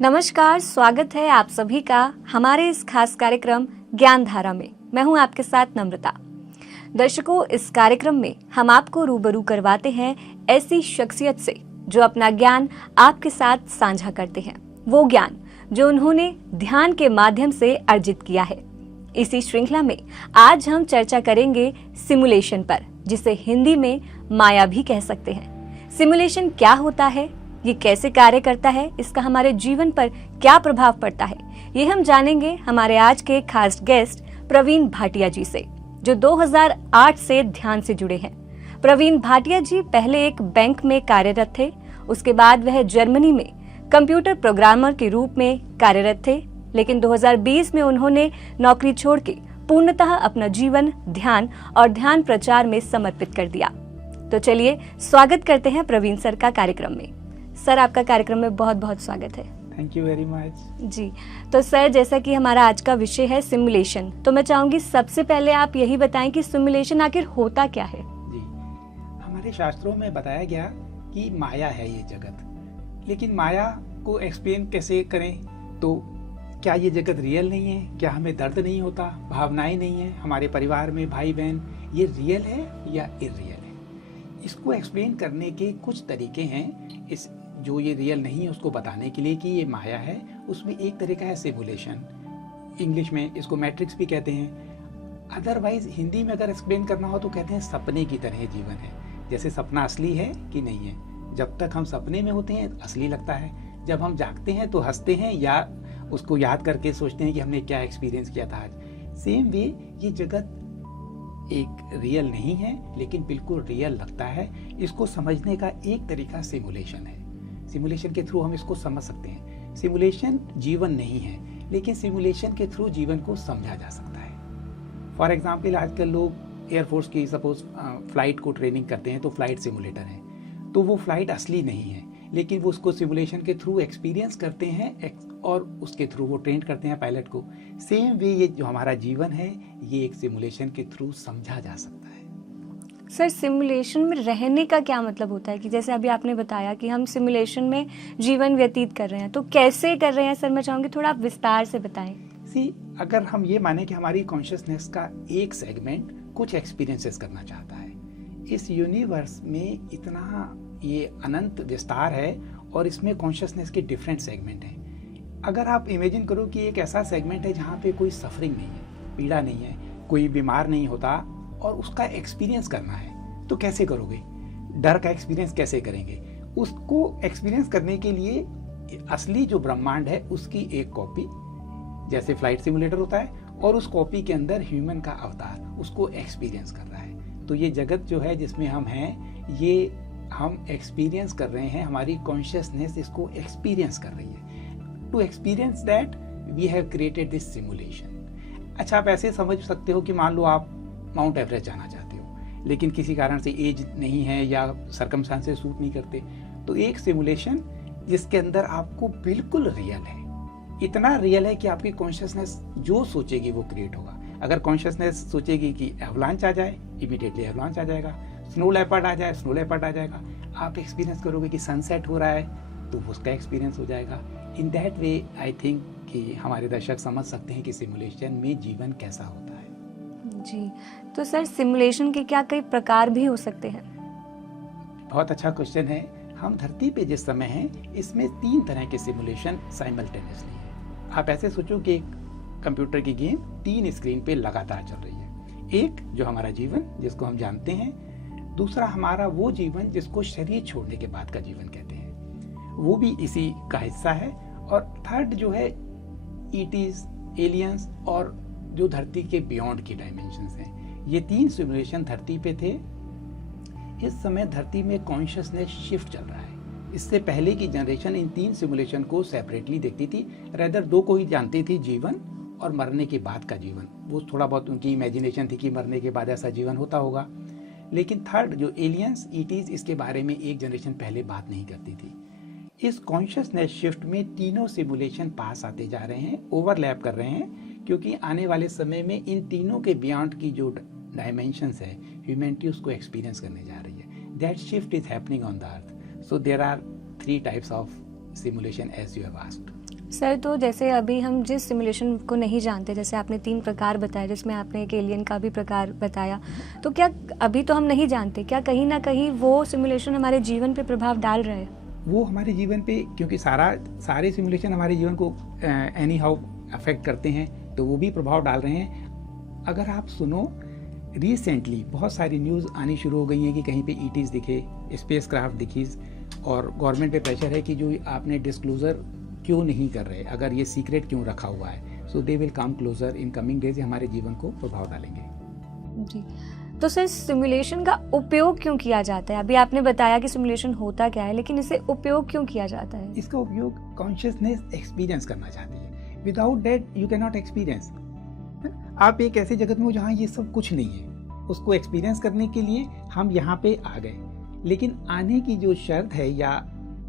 नमस्कार, स्वागत है आप सभी का हमारे इस खास कार्यक्रम ज्ञान धारा में। मैं हूं आपके साथ नम्रता। दर्शकों, इस कार्यक्रम में हम आपको रूबरू करवाते हैं ऐसी शख्सियत से जो अपना ज्ञान आपके साथ साझा करते हैं, वो ज्ञान जो उन्होंने ध्यान के माध्यम से अर्जित किया है। इसी श्रृंखला में आज हम चर्चा करेंगे सिमुलेशन पर, जिसे हिंदी में माया भी कह सकते हैं। सिमुलेशन क्या होता है, ये कैसे कार्य करता है, इसका हमारे जीवन पर क्या प्रभाव पड़ता है, ये हम जानेंगे हमारे आज के खास गेस्ट प्रवीण भाटिया जी से, जो 2008 से ध्यान से जुड़े हैं। प्रवीण भाटिया जी पहले एक बैंक में कार्यरत थे, उसके बाद वह जर्मनी में कंप्यूटर प्रोग्रामर के रूप में कार्यरत थे, लेकिन 2020 में उन्होंने नौकरी छोड़ के पूर्णतः अपना जीवन ध्यान और ध्यान प्रचार में समर्पित कर दिया। तो चलिए स्वागत करते हैं प्रवीण सर का कार्यक्रम में। सर, आपका कार्यक्रम में बहुत बहुत स्वागत है। थैंक यू वेरी मच जी। तो सर, जैसा कि हमारा आज का विषय है सिमुलेशन, तो मैं चाहूंगी सबसे पहले आप यही बताएं कि सिमुलेशन आखिर होता क्या है। जी, हमारे शास्त्रों में बताया गया कि माया है ये जगत, लेकिन माया को एक्सप्लेन कैसे करें? तो क्या ये जगत रियल नहीं है? क्या हमें दर्द नहीं होता, भावनाएं नहीं है हमारे परिवार में, भाई बहन? ये रियल है या इरियल है? इसको एक्सप्लेन करने के कुछ तरीके हैं। इस जो ये रियल नहीं है उसको बताने के लिए कि ये माया है, उसमें एक तरीका है सिमुलेशन। इंग्लिश में इसको मैट्रिक्स भी कहते हैं। अदरवाइज हिंदी में अगर एक्सप्लेन करना हो तो कहते हैं सपने की तरह जीवन है। जैसे सपना असली है कि नहीं है? जब तक हम सपने में होते हैं असली लगता है, जब हम जागते हैं तो हंसते हैं या उसको याद करके सोचते हैं कि हमने क्या एक्सपीरियंस किया था आज। सेम वे ये जगत एक रियल नहीं है, लेकिन बिल्कुल रियल लगता है। इसको समझने का एक तरीका सिमुलेशन है। सिमुलेशन के थ्रू हम इसको समझ सकते हैं। सिमुलेशन जीवन नहीं है, लेकिन सिमुलेशन के थ्रू जीवन को समझा जा सकता है। फॉर एग्जाम्पल, आजकल लोग एयरफोर्स की सपोज फ्लाइट को ट्रेनिंग करते हैं तो फ्लाइट सिमुलेटर है, तो वो फ्लाइट असली नहीं है, लेकिन वो उसको सिमुलेशन के थ्रू एक्सपीरियंस करते हैं और उसके थ्रू वो ट्रेन करते हैं पायलट को। सेम वे ये जो हमारा जीवन है, ये एक सिमुलेशन के थ्रू समझा जा सकता है। सर, सिमुलेशन में रहने का क्या मतलब होता है? कि जैसे अभी आपने बताया कि हम सिमुलेशन में जीवन व्यतीत कर रहे हैं, तो कैसे कर रहे हैं सर? मैं चाहूंगी थोड़ा आप विस्तार से बताएं। अगर हम ये माने कि हमारी कॉन्शियसनेस का एक सेगमेंट कुछ एक्सपीरियंसेस करना चाहता है, इस यूनिवर्स में इतना ये अनंत विस्तार है और इसमें कॉन्शियसनेस के डिफरेंट सेगमेंट हैं। अगर आप इमेजिन करो कि एक ऐसा सेगमेंट है जहाँ पे कोई सफरिंग नहीं है, पीड़ा नहीं है, कोई बीमार नहीं होता, और उसका एक्सपीरियंस करना है, तो कैसे करोगे? डर का एक्सपीरियंस कैसे करेंगे? उसको एक्सपीरियंस करने के लिए असली जो ब्रह्मांड है उसकी एक कॉपी, जैसे फ्लाइट सिमुलेटर होता है, और उस कॉपी के अंदर ह्यूमन का अवतार उसको एक्सपीरियंस कर रहा है। तो ये जगत जो है जिसमें हम हैं, ये हम एक्सपीरियंस कर रहे हैं, हमारी कॉन्शियसनेस इसको एक्सपीरियंस कर रही है। To experience that we have created this simulation. अच्छा, आप ऐसे समझ सकते हो कि मान लो आप माउंट एवरेस्ट जाना चाहते हो, लेकिन किसी कारण से एज नहीं है या सर्कमस्टांसेस सूट नहीं करते, तो एक सिमुलेशन जिसके अंदर आपको बिल्कुल रियल है, इतना रियल है कि आपकी कॉन्शियसनेस जो सोचेगी वो क्रिएट होगा। अगर कॉन्शियसनेस सोचेगी कि एवलांच आ जाए, इमीडिएटली एवलांच आ जाएगा। स्नो लेपर्ड आ जाए, स्नो लेपर्ड आ जाएगा। आप एक्सपीरियंस करोगे कि सनसेट हो रहा है, तो उसका एक्सपीरियंस हो जाएगा। In that way I think कि हमारे दर्शक समझ सकते हैं कि सिमुलेशन में जीवन कैसा होता है। जी, तो सर सिमुलेशन के क्या कई प्रकार भी हो सकते हैं? बहुत अच्छा क्वेश्चन है। हम धरती पे जिस समय हैं, इसमें 3 तरह के सिमुलेशन साइमल्टेनियसली है। आप ऐसे सोचो कि एक कंप्यूटर की गेम 3 स्क्रीन पे लगातार चल रही है। एक जो हमारा जीवन जिसको हम जानते हैं, दूसरा हमारा वो जीवन जिसको शरीर छोड़ने के बाद का जीवन कहते हैं, वो भी इसी का हिस्सा है, और थर्ड जो है ईटीज, एलियंस और जो धरती के बियॉन्ड की डायमेंशंस हैं। ये 3 सिमुलेशन धरती पे थे। इस समय धरती में कॉन्शियसनेस शिफ्ट चल रहा है। इससे पहले की जनरेशन इन 3 सिमुलेशन को सेपरेटली देखती थी, रेदर 2 को ही जानती थी, जीवन और मरने के बाद का जीवन। वो थोड़ा बहुत उनकी इमेजिनेशन थी कि मरने के बाद ऐसा जीवन होता होगा। लेकिन थर्ड जो एलियंस, ईटीज, इसके बारे में एक जनरेशन पहले बात नहीं करती थी। इस कॉन्शियसनेस शिफ्ट में तीनों सिमुलेशन पास आते जा रहे हैं, ओवरलैप कर रहे हैं, क्योंकि आने वाले समय में इन तीनों के बियॉन्ड की जो डायमेंशंस है, ह्यूमैनिटी उसको एक्सपीरियंस करने जा रही है। That shift is happening on the earth. So there are 3 types of simulation as you have asked. Sir, तो जैसे अभी हम जिस सिमुलेशन को नहीं जानते, जैसे आपने 3 प्रकार बताए, जिसमें आपने एक एलियन का भी प्रकार बताया, तो क्या अभी तो हम नहीं जानते, क्या कहीं ना कहीं वो सिमुलेशन हमारे जीवन पे प्रभाव डाल रहा है? वो हमारे जीवन पे, क्योंकि सारे सिमुलेशन हमारे जीवन को एनी हाउ अफेक्ट करते हैं, तो वो भी प्रभाव डाल रहे हैं। अगर आप सुनो, रिसेंटली बहुत सारी न्यूज़ आनी शुरू हो गई हैं कि कहीं पे ईटीज़ दिखे, स्पेस क्राफ्ट दिखी, और गवर्नमेंट पे प्रेशर है कि जो आपने डिस्क्लोजर क्यों नहीं कर रहे, अगर ये सीक्रेट क्यों रखा हुआ है, so they will come closer in coming days, हमारे जीवन को प्रभाव डालेंगे। जी, तो सर सिमुलेशन का उपयोग क्यों किया जाता है? अभी आपने बताया कि सिमुलेशन होता क्या है, लेकिन इसे उपयोग क्यों किया जाता है? इसका उपयोग कॉन्शियसनेस एक्सपीरियंस करना चाहती है। Without that you can not experience. आप एक ऐसे जगत में हो जहाँ ये सब कुछ नहीं है, उसको एक्सपीरियंस करने के लिए हम यहाँ पे आ गए, लेकिन आने की जो शर्त है या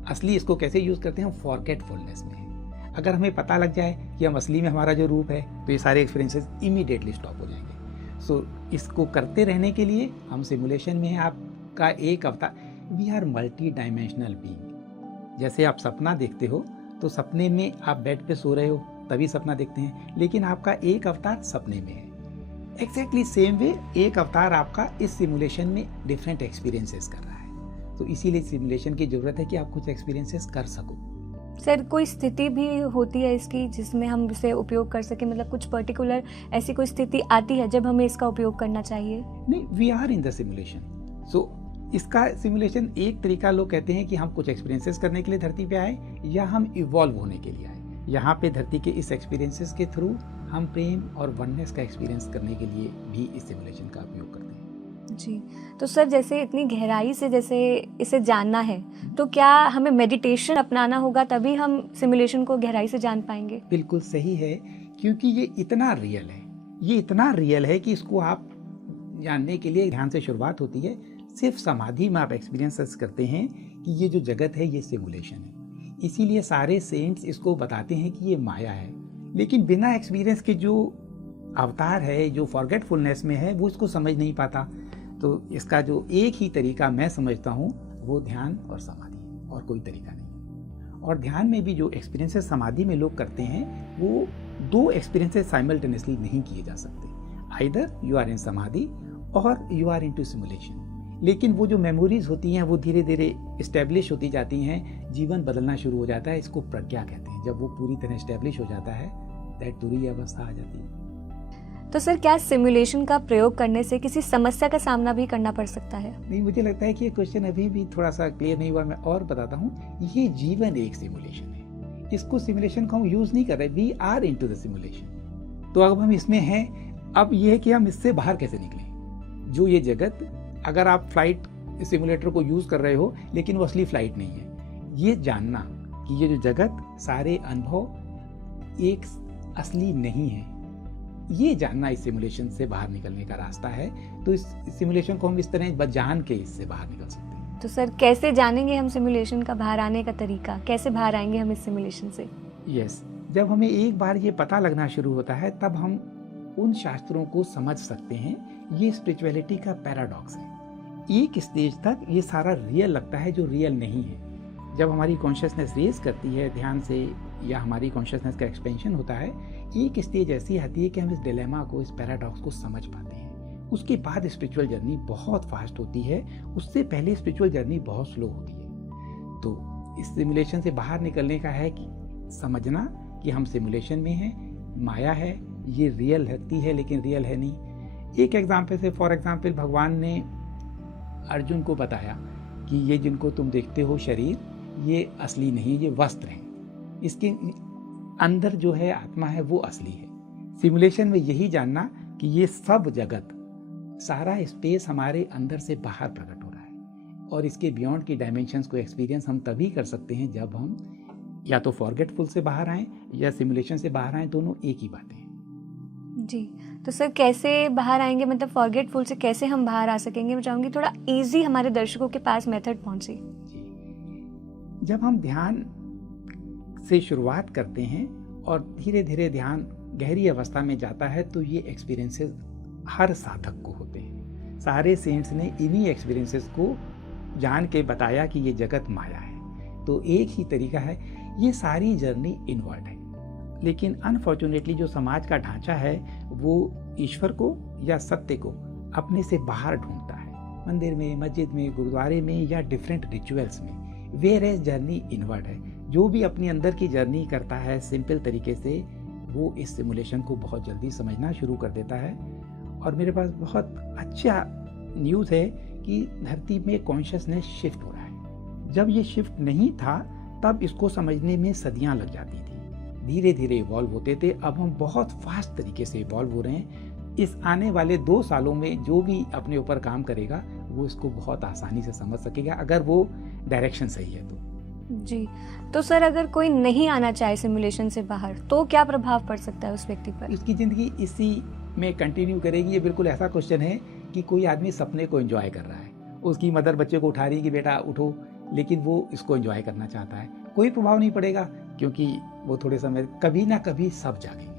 असली इसको कैसे यूज़ करते हैं, हम फॉरगेटफुलनेस में है। अगर हमें पता लग जाए कि हम असली में हमारा जो रूप है, तो ये सारे एक्सपीरियंसेस इमीडिएटली स्टॉप हो जाएंगे। सो इसको करते रहने के लिए हम सिमुलेशन में है, आपका एक अवतार। We are multi dimensional being. जैसे आप सपना देखते हो, तो सपने में आप बेड पे सो रहे हो तभी सपना देखते हैं, लेकिन आपका एक अवतार सपने में है। एग्जैक्टली सेम वे एक अवतार आपका इस सिमुलेशन में डिफरेंट एक्सपीरियंसेस कर रहा है। तो इसीलिए सिमुलेशन की ज़रूरत है कि आप कुछ एक्सपीरियंसेस कर सको। सर, कोई स्थिति भी होती है इसकी जिसमें हम इसे उपयोग कर सकें, मतलब कुछ पर्टिकुलर ऐसी कोई स्थिति आती है जब हमें इसका उपयोग करना चाहिए? नहीं, we are in the simulation. So इसका सिमुलेशन एक तरीका, लोग कहते हैं कि हम कुछ एक्सपीरियंसेस करने के लिए धरती पे आए, या हम इवॉल्व होने के लिए आए। यहाँ पे धरती के इस एक्सपीरियंसेस के थ्रू हम प्रेम और वननेस का एक्सपीरियंस करने के लिए भी इस सिमुलेशन का उपयोग करते हैं। जी, तो सर जैसे इतनी गहराई से जैसे इसे जानना है, तो क्या हमें मेडिटेशन अपनाना होगा तभी हम सिमुलेशन को गहराई से जान पाएंगे? बिल्कुल सही है, क्योंकि ये इतना रियल है, ये इतना रियल है कि इसको आप जानने के लिए ध्यान से शुरुआत होती है। सिर्फ समाधि में आप एक्सपीरियंसेस करते हैं कि ये जो जगत है ये सिमुलेशन है। इसीलिए सारे सेंट्स इसको बताते हैं कि ये माया है, लेकिन बिना एक्सपीरियंस के जो अवतार है, जो फॉरगेटफुलनेस में है, वो इसको समझ नहीं पाता। तो इसका जो एक ही तरीका मैं समझता हूँ, वो ध्यान और समाधि, और कोई तरीका नहीं। और ध्यान में भी जो एक्सपीरियंसेस समाधि में लोग करते हैं, वो 2 एक्सपीरियंसेस साइमल्टेनियसली नहीं किए जा सकते। आइदर यू आर इन समाधि और यू आर इनटू सिमुलेशन। लेकिन वो जो मेमोरीज होती हैं, वो धीरे धीरे इस्टेब्लिश होती जाती हैं, जीवन बदलना शुरू हो जाता है। इसको प्रज्ञा कहते हैं। जब वो पूरी तरह इस्टेब्लिश हो जाता है, दैट तुरीय अवस्था आ जाती है। तो सर क्या सिमुलेशन का प्रयोग करने से किसी समस्या का सामना भी करना पड़ सकता है? नहीं, मुझे लगता है कि ये क्वेश्चन अभी भी थोड़ा सा क्लियर नहीं हुआ। मैं और बताता हूँ। ये जीवन एक सिमुलेशन है, इसको सिमुलेशन को हम यूज नहीं कर रहे, we are into the simulation. तो अब हम इसमें हैं, अब ये है कि हम इससे बाहर कैसे निकलें। जो ये जगत, अगर आप फ्लाइट सिमुलेटर को यूज कर रहे हो, लेकिन वो असली फ्लाइट नहीं है, ये जानना कि ये जो जगत, सारे अनुभव एक असली नहीं है, ये जानना इस सिमुलेशन से बाहर निकलने का रास्ता है। तो इस सिमुलेशन को हम इस तरह जान के इससे बाहर निकल सकते हैं। तो सर कैसे जानेंगे हम सिमुलेशन का बाहर आने का तरीका, कैसे बाहर आएंगे हम इस सिमुलेशन से? यस, जब हमें एक बार ये पता लगना शुरू होता है, तब हम उन शास्त्रों को समझ सकते हैं। ये स्पिरिचुअलिटी का पैराडॉक्स है। एक स्टेज तक ये सारा रियल लगता है जो रियल नहीं है। जब हमारी कॉन्शियसनेस रेज करती है ध्यान से, या हमारी कॉन्शियसनेस का एक्सपेंशन होता है, एक स्टेज ऐसी आती है कि हम इस डिलेमा को, इस पैराडॉक्स को समझ पाते हैं। उसके बाद स्पिरिचुअल जर्नी बहुत फास्ट होती है, उससे पहले स्पिरिचुअल जर्नी बहुत स्लो होती है। तो इस सिमुलेशन से बाहर निकलने का है कि समझना कि हम सिमुलेशन में हैं, माया है, ये रियल लगती है लेकिन रियल है नहीं। एक एग्जाम्पल से, फॉर एग्जाम्पल, भगवान ने अर्जुन को बताया कि ये जिनको तुम देखते हो शरीर, ये असली नहीं, ये वस्त्र हैं, इसके अंदर जो है आत्मा है वो असली है। सिमुलेशन में यही जानना कि ये सब जगत, सारा स्पेस हमारे अंदर से बाहर प्रकट हो रहा है, और इसके बियॉन्ड की डायमेंशंस को एक्सपीरियंस हम तभी कर सकते हैं जब हम या तो फॉरगेटफुल से बाहर आएँ या सिमुलेशन से बाहर आएँ। दोनों एक ही बातें हैं। जी, तो सर कैसे बाहर आएंगे, मतलब फॉरगेटफुल से कैसे हम बाहर आ सकेंगे? मैं चाहूँगी थोड़ा इजी हमारे दर्शकों के पास मेथड पहुँचे। जी, जब हम ध्यान से शुरुआत करते हैं और धीरे धीरे ध्यान गहरी अवस्था में जाता है, तो ये एक्सपीरियंसेस हर साधक को होते हैं। सारे सेंट्स ने इन्हीं एक्सपीरियंसेस को जान के बताया कि ये जगत माया है। तो एक ही तरीका है, ये सारी जर्नी इनवर्ड है। लेकिन अनफॉर्चुनेटली जो समाज का ढांचा है वो ईश्वर को या सत्य को अपने से बाहर ढूंढता है, मंदिर में, मस्जिद में, गुरुद्वारे में या डिफरेंट रिचुअल्स में। वेयर जर्नी इनवर्ड है। जो भी अपने अंदर की जर्नी करता है सिंपल तरीके से, वो इस सिमुलेशन को बहुत जल्दी समझना शुरू कर देता है। और मेरे पास बहुत अच्छा न्यूज़ है कि धरती में कॉन्शियसनेस शिफ्ट हो रहा है। जब ये शिफ्ट नहीं था तब इसको समझने में सदियां लग जाती थी, धीरे धीरे इवॉल्व होते थे। अब हम बहुत फास्ट तरीके से इवॉल्व हो रहे हैं। इस आने वाले 2 सालों में जो भी अपने ऊपर काम करेगा वो इसको बहुत आसानी से समझ सकेगा, अगर वो डायरेक्शन सही है तो। जी, तो सर अगर कोई नहीं आना चाहे सिमुलेशन से बाहर तो क्या प्रभाव पड़ सकता है उस व्यक्ति पर? उसकी ज़िंदगी इसी में कंटिन्यू करेगी। ये बिल्कुल ऐसा क्वेश्चन है कि कोई आदमी सपने को एंजॉय कर रहा है, उसकी मदर बच्चे को उठा रही है कि बेटा उठो, लेकिन वो इसको एंजॉय करना चाहता है। कोई प्रभाव नहीं पड़ेगा, क्योंकि वो थोड़े समय कभी ना कभी सब जागेंगे।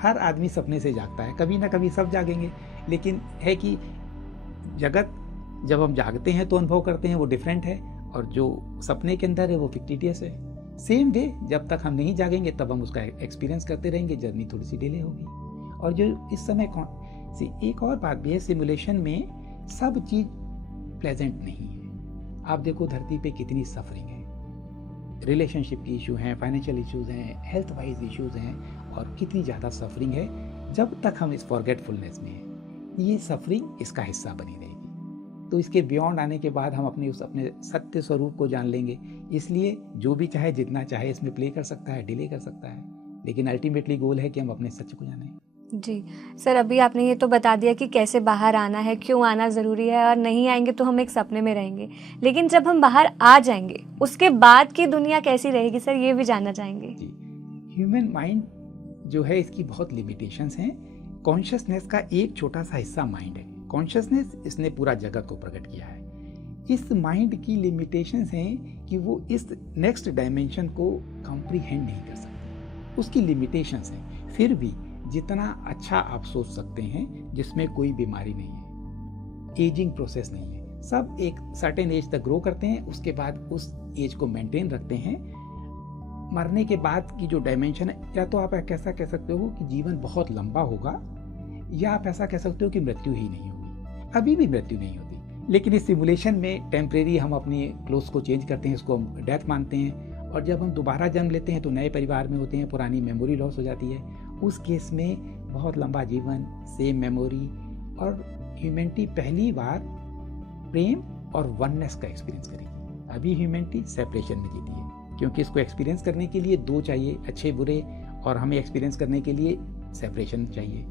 हर आदमी सपने से जागता है, कभी ना कभी सब जागेंगे। लेकिन है कि जगत जब हम जागते हैं तो अनुभव करते हैं वो डिफरेंट है, और जो सपने के अंदर है वो फिक्टिटियस है। सेम वे जब तक हम नहीं जागेंगे तब हम उसका एक्सपीरियंस करते रहेंगे, जर्नी थोड़ी सी डिले होगी। और जो इस समय एक और बात भी है, सिमुलेशन में सब चीज प्लेजेंट नहीं है। आप देखो धरती पे कितनी सफरिंग है, रिलेशनशिप की इशू हैं, फाइनेंशियल इश्यूज हैं, हेल्थ वाइज इश्यूज हैं, और कितनी ज़्यादा सफरिंग है। जब तक हम इस फॉरगेटफुलनेस में हैं, ये सफरिंग इसका हिस्सा बनी रहेगी। तो इसके बियॉन्ड आने के बाद हम अपने सत्य स्वरूप को जान लेंगे। इसलिए जो भी चाहे जितना चाहे इसमें प्ले कर सकता है, डिले कर सकता है, लेकिन अल्टीमेटली गोल है कि हम अपने सच को जानें। जी सर, अभी आपने ये तो बता दिया कि कैसे बाहर आना है, क्यों आना ज़रूरी है, और नहीं आएंगे तो हम एक सपने में रहेंगे। लेकिन जब हम बाहर आ जाएंगे उसके बाद की दुनिया कैसी रहेगी सर, ये भी जानना चाहेंगे। जी, ह्यूमन माइंड जो है इसकी बहुत लिमिटेशंस हैं। कॉन्शियसनेस का एक छोटा सा हिस्सा माइंड है। कॉन्शियसनेस इसने पूरा जगत को प्रकट किया है। इस माइंड की लिमिटेशंस हैं कि वो इस नेक्स्ट डायमेंशन को कॉम्प्रीहेंड नहीं कर सकता, उसकी लिमिटेशंस हैं। फिर भी जितना अच्छा आप सोच सकते हैं, जिसमें कोई बीमारी नहीं है, एजिंग प्रोसेस नहीं है, सब एक सर्टेन एज तक ग्रो करते हैं, उसके बाद उस एज को मेंटेन रखते हैं। मरने के बाद की जो डायमेंशन है, या तो आप ऐसा कह सकते हो कि जीवन बहुत लंबा होगा, या आप ऐसा कह सकते हो कि मृत्यु ही नहीं होगी। अभी भी मृत्यु नहीं होती, लेकिन इस सिमुलेशन में टेम्परेरी हम अपनी क्लोथ्स को चेंज करते हैं, इसको हम डेथ मानते हैं। और जब हम दोबारा जन्म लेते हैं तो नए परिवार में होते हैं, पुरानी मेमोरी लॉस हो जाती है। उस केस में बहुत लंबा जीवन, सेम मेमोरी, और ह्यूमैनिटी पहली बार प्रेम और वननेस का एक्सपीरियंस करेगी। अभी ह्यूमैनिटी सेपरेशन में जीती है, क्योंकि इसको एक्सपीरियंस करने के लिए 2 चाहिए, अच्छे बुरे, और हमें एक्सपीरियंस करने के लिए सेपरेशन चाहिए।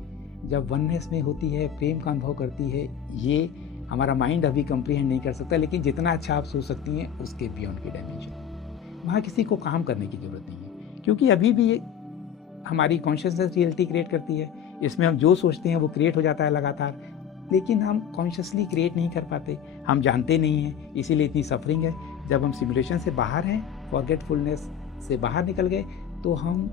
जब वननेस में होती है, प्रेम का अनुभव करती है, ये हमारा माइंड अभी कंप्रीहेंड नहीं कर सकता, लेकिन जितना अच्छा आप सोच सकती हैं उसके बियॉन्ड की डायमेंशन। वहाँ किसी को काम करने की जरूरत नहीं है, क्योंकि अभी भी ये हमारी कॉन्शियसनेस रियलिटी क्रिएट करती है। इसमें हम जो सोचते हैं वो क्रिएट हो जाता है लगातार, लेकिन हम कॉन्शियसली क्रिएट नहीं कर पाते, हम जानते नहीं हैं, इसीलिए इतनी सफरिंग है। जब हम सिमुलेशन से बाहर हैं, फॉरगेटफुलनेस से बाहर निकल गए, तो हम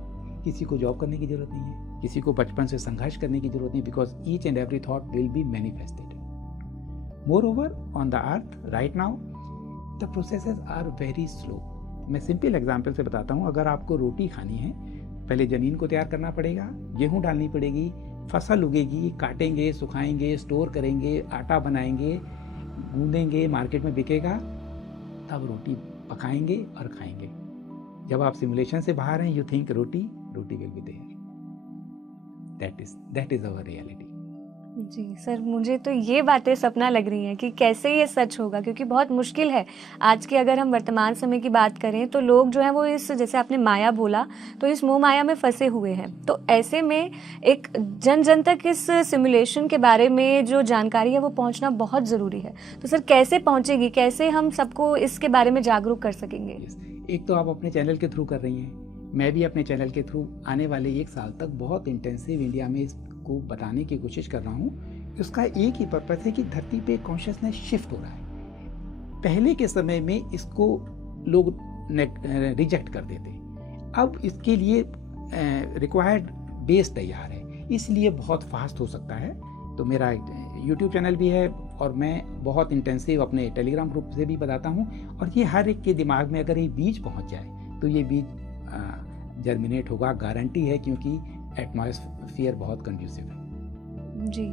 किसी को जॉब करने की जरूरत नहीं है, किसी को बचपन से संघर्ष करने की जरूरत नहीं, because each and every thought will be manifested. More on the earth right now the processes are very slow. मैं सिंपल एग्जाम्पल से बताता हूँ। अगर आपको रोटी खानी है, पहले ज़मीन को तैयार करना पड़ेगा, गेहूँ डालनी पड़ेगी, फसल उगेगी, काटेंगे, सुखाएंगे, स्टोर करेंगे, आटा बनाएंगे, गूंदेंगे, मार्केट में बिकेगा, तब रोटी पकाएंगे और खाएंगे। जब आप सिमुलेशन से बाहर हैं, you think roti will be there. That is our reality. जी सर, मुझे तो ये बातें सपना लग रही हैं कि कैसे ये सच होगा, क्योंकि बहुत मुश्किल है। आज के अगर हम वर्तमान समय की बात करें तो लोग जो हैं वो इस, जैसे आपने माया बोला, तो इस मोह माया में फंसे हुए हैं। तो ऐसे में एक जन जन तक इस सिमुलेशन के बारे में जो जानकारी है वो पहुंचना बहुत ज़रूरी है। तो सर कैसे पहुंचेगी, कैसे हम सबको इसके बारे में जागरूक कर सकेंगे? एक तो आप अपने चैनल के थ्रू कर रही हैं, मैं भी अपने चैनल के थ्रू आने वाले 1 साल तक बहुत इंटेंसिव इंडिया में को बताने की कोशिश कर रहा हूँ। उसका एक ही पर्पस है कि धरती पे कॉन्शियसनेस शिफ्ट हो रहा है। पहले के समय में इसको लोग रिजेक्ट कर देते, अब इसके लिए रिक्वायर्ड बेस तैयार है, इसलिए बहुत फास्ट हो सकता है। तो मेरा यूट्यूब चैनल भी है, और मैं बहुत इंटेंसिव अपने टेलीग्राम ग्रुप से भी बताता हूँ। और ये हर एक के दिमाग में अगर ये बीज पहुँच जाए तो ये बीज जर्मिनेट होगा, गारंटी है, क्योंकि एटमॉस्फेयर बहुत कंड्यूसिव है। जी,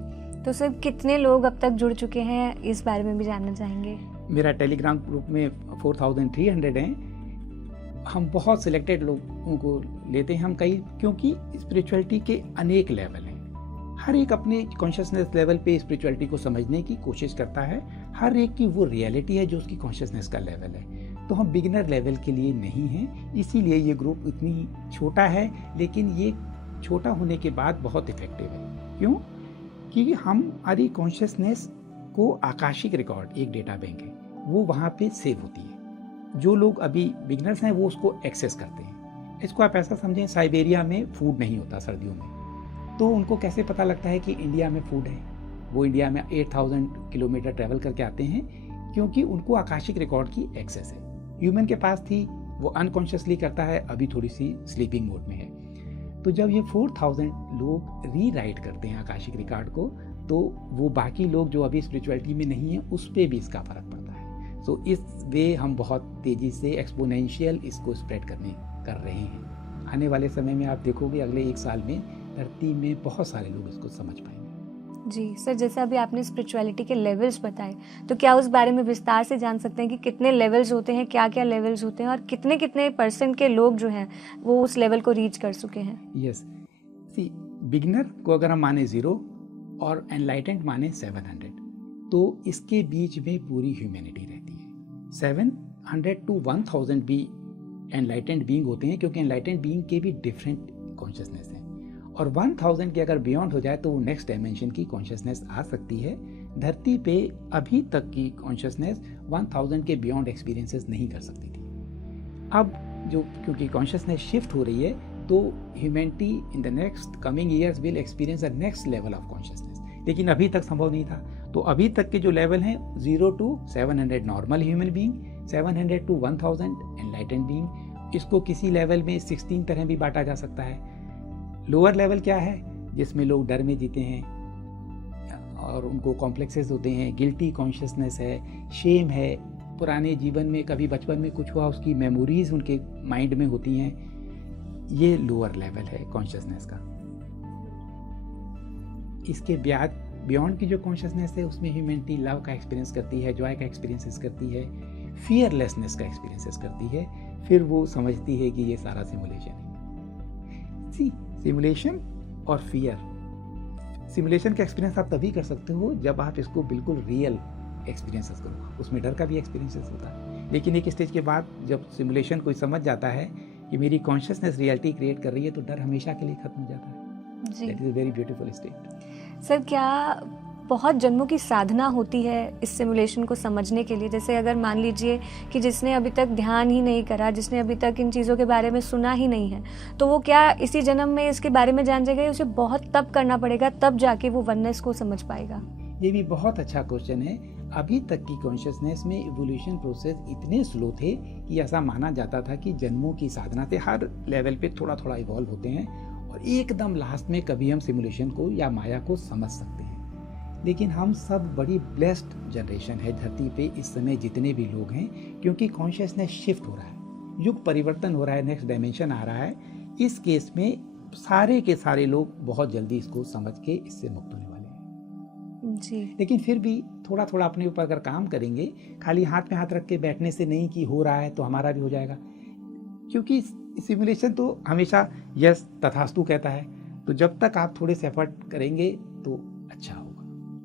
तो सर कितने लोग अब तक जुड़ चुके हैं, इस बारे में भी जानना चाहेंगे। मेरा टेलीग्राम ग्रुप में 4300 हैं। हम बहुत सिलेक्टेड लोगों को लेते हैं हम कई, क्योंकि स्पिरिचुअलिटी के अनेक लेवल हैं। हर एक अपने कॉन्शियसनेस लेवल पे स्पिरिचुअलिटी को समझने की कोशिश करता है। हर एक की वो रियलिटी है जो उसकी कॉन्शियसनेस का लेवल है। तो हम बिगिनर लेवल के लिए नहीं हैं, इसीलिए ये ग्रुप इतनी छोटा है, लेकिन ये छोटा होने के बाद बहुत इफेक्टिव है। क्यों? क्योंकि हमारी कॉन्शियसनेस को आकाशिक रिकॉर्ड, एक डेटा बैंक है, वो वहाँ पे सेव होती है। जो लोग अभी बिगिनर्स हैं वो उसको एक्सेस करते हैं। इसको आप ऐसा समझें, साइबेरिया में फूड नहीं होता सर्दियों में, तो उनको कैसे पता लगता है कि इंडिया में फूड है? वो इंडिया में 8000 किलोमीटर ट्रैवल करके आते हैं, क्योंकि उनको आकाशिक रिकॉर्ड की एक्सेस है। ह्यूमन के पास थी, वो अनकॉन्शियसली करता है, अभी थोड़ी सी स्लीपिंग मोड में है। तो जब ये 4000 लोग रीराइट करते हैं आकाशिक रिकॉर्ड को, तो वो बाकी लोग जो अभी स्पिरिचुअलिटी में नहीं है उस पर भी इसका फर्क पड़ता है। सो इस वे हम बहुत तेज़ी से एक्सपोनेंशियल इसको स्प्रेड कर रहे हैं। आने वाले समय में आप देखोगे अगले 1 साल में धरती में बहुत सारे लोग इसको समझ पाएंगे। जी सर, जैसे अभी आपने स्पिरिचुअलिटी के लेवल्स बताए, तो क्या उस बारे में विस्तार से जान सकते हैं कि कितने लेवल्स होते हैं, क्या क्या लेवल्स होते हैं, और कितने कितने % के लोग जो हैं वो उस लेवल को रीच कर चुके हैं? यस, सी बिगिनर को अगर हम माने 0 और एनलाइटेंड माने 700, तो इसके बीच में पूरी ह्यूमैनिटी रहती है। 700 to 1000 भी एनलाइटेंड बीइंग होते हैं, क्योंकि एनलाइटेंड बीइंग के भी डिफरेंट कॉन्शियसनेस है। और 1000 के अगर बियॉन्ड हो जाए तो वो नेक्स्ट डायमेंशन की कॉन्शियसनेस आ सकती है। धरती पे अभी तक की कॉन्शियसनेस 1000 के बियॉन्ड एक्सपीरियंसेस नहीं कर सकती थी। अब जो क्योंकि कॉन्शियसनेस शिफ्ट हो रही है, तो humanity in the next coming years will experience a next level of consciousness, लेकिन अभी तक संभव नहीं था। तो अभी तक के जो लेवल हैं 0 to 700 normal human being, 700 to 1000 enlightened being. इसको किसी लेवल में 16 तरह भी बांटा जा सकता है। लोअर लेवल क्या है? जिसमें लोग डर में जीते हैं और उनको कॉम्प्लेक्सेस होते हैं, गिल्टी कॉन्शियसनेस है, शेम है, पुराने जीवन में कभी बचपन में कुछ हुआ उसकी मेमोरीज उनके माइंड में होती हैं। ये लोअर लेवल है कॉन्शियसनेस का। इसके बियॉन्ड की जो कॉन्शियसनेस है उसमें ह्यूमैनिटी लव का एक्सपीरियंस करती है, जॉय का एक्सपीरियंसेस करती है, फियरलेसनेस का एक्सपीरियंसेस करती है। फिर वो समझती है कि ये सारा सिमुलेशन है। सिमुलेशन और फियर, सिमुलेशन का एक्सपीरियंस आप तभी कर सकते हो जब आप इसको बिल्कुल रियल एक्सपीरियंसेस करो। उसमें डर का भी एक्सपीरियंसेस होता है, लेकिन एक स्टेज के बाद जब सिमुलेशन कोई समझ जाता है कि मेरी कॉन्शियसनेस रियलिटी क्रिएट कर रही है, तो डर हमेशा के लिए खत्म हो जाता है। That is a very beautiful state. Sir, क्या बहुत जन्मों की साधना होती है इस सिमुलेशन को समझने के लिए? जैसे अगर मान लीजिए कि जिसने अभी तक ध्यान ही नहीं करा, जिसने अभी तक इन चीज़ों के बारे में सुना ही नहीं है, तो वो क्या इसी जन्म में इसके बारे में जान जाएगा? उसे बहुत तप करना पड़ेगा, तब जाके वो वननेस को समझ पाएगा? ये भी बहुत अच्छा क्वेश्चन है। अभी तक की कॉन्शियसनेस में इवोल्यूशन प्रोसेस इतने स्लो थे कि ऐसा माना जाता था कि जन्मों की साधना से हर लेवल पे थोड़ा थोड़ा इवॉल्व होते हैं और एकदम लास्ट में कभी हम सिमुलेशन को या माया को समझ सकते हैं। लेकिन हम सब बड़ी ब्लेस्ड जनरेशन है धरती पे इस समय जितने भी लोग हैं, क्योंकि कॉन्शियसनेस शिफ्ट हो रहा है, युग परिवर्तन हो रहा है, नेक्स्ट डायमेंशन आ रहा है। इस केस में सारे के सारे लोग बहुत जल्दी इसको समझ के इससे मुक्त होने वाले हैं जी। लेकिन फिर भी थोड़ा थोड़ा अपने ऊपर अगर काम करेंगे, खाली हाथ में हाथ रख के बैठने से नहीं कि हो रहा है तो हमारा भी हो जाएगा, क्योंकि सिमुलेशन तो हमेशा यस तथास्तु कहता है। तो जब तक आप थोड़े से एफर्ट करेंगे तो अच्छा होगा।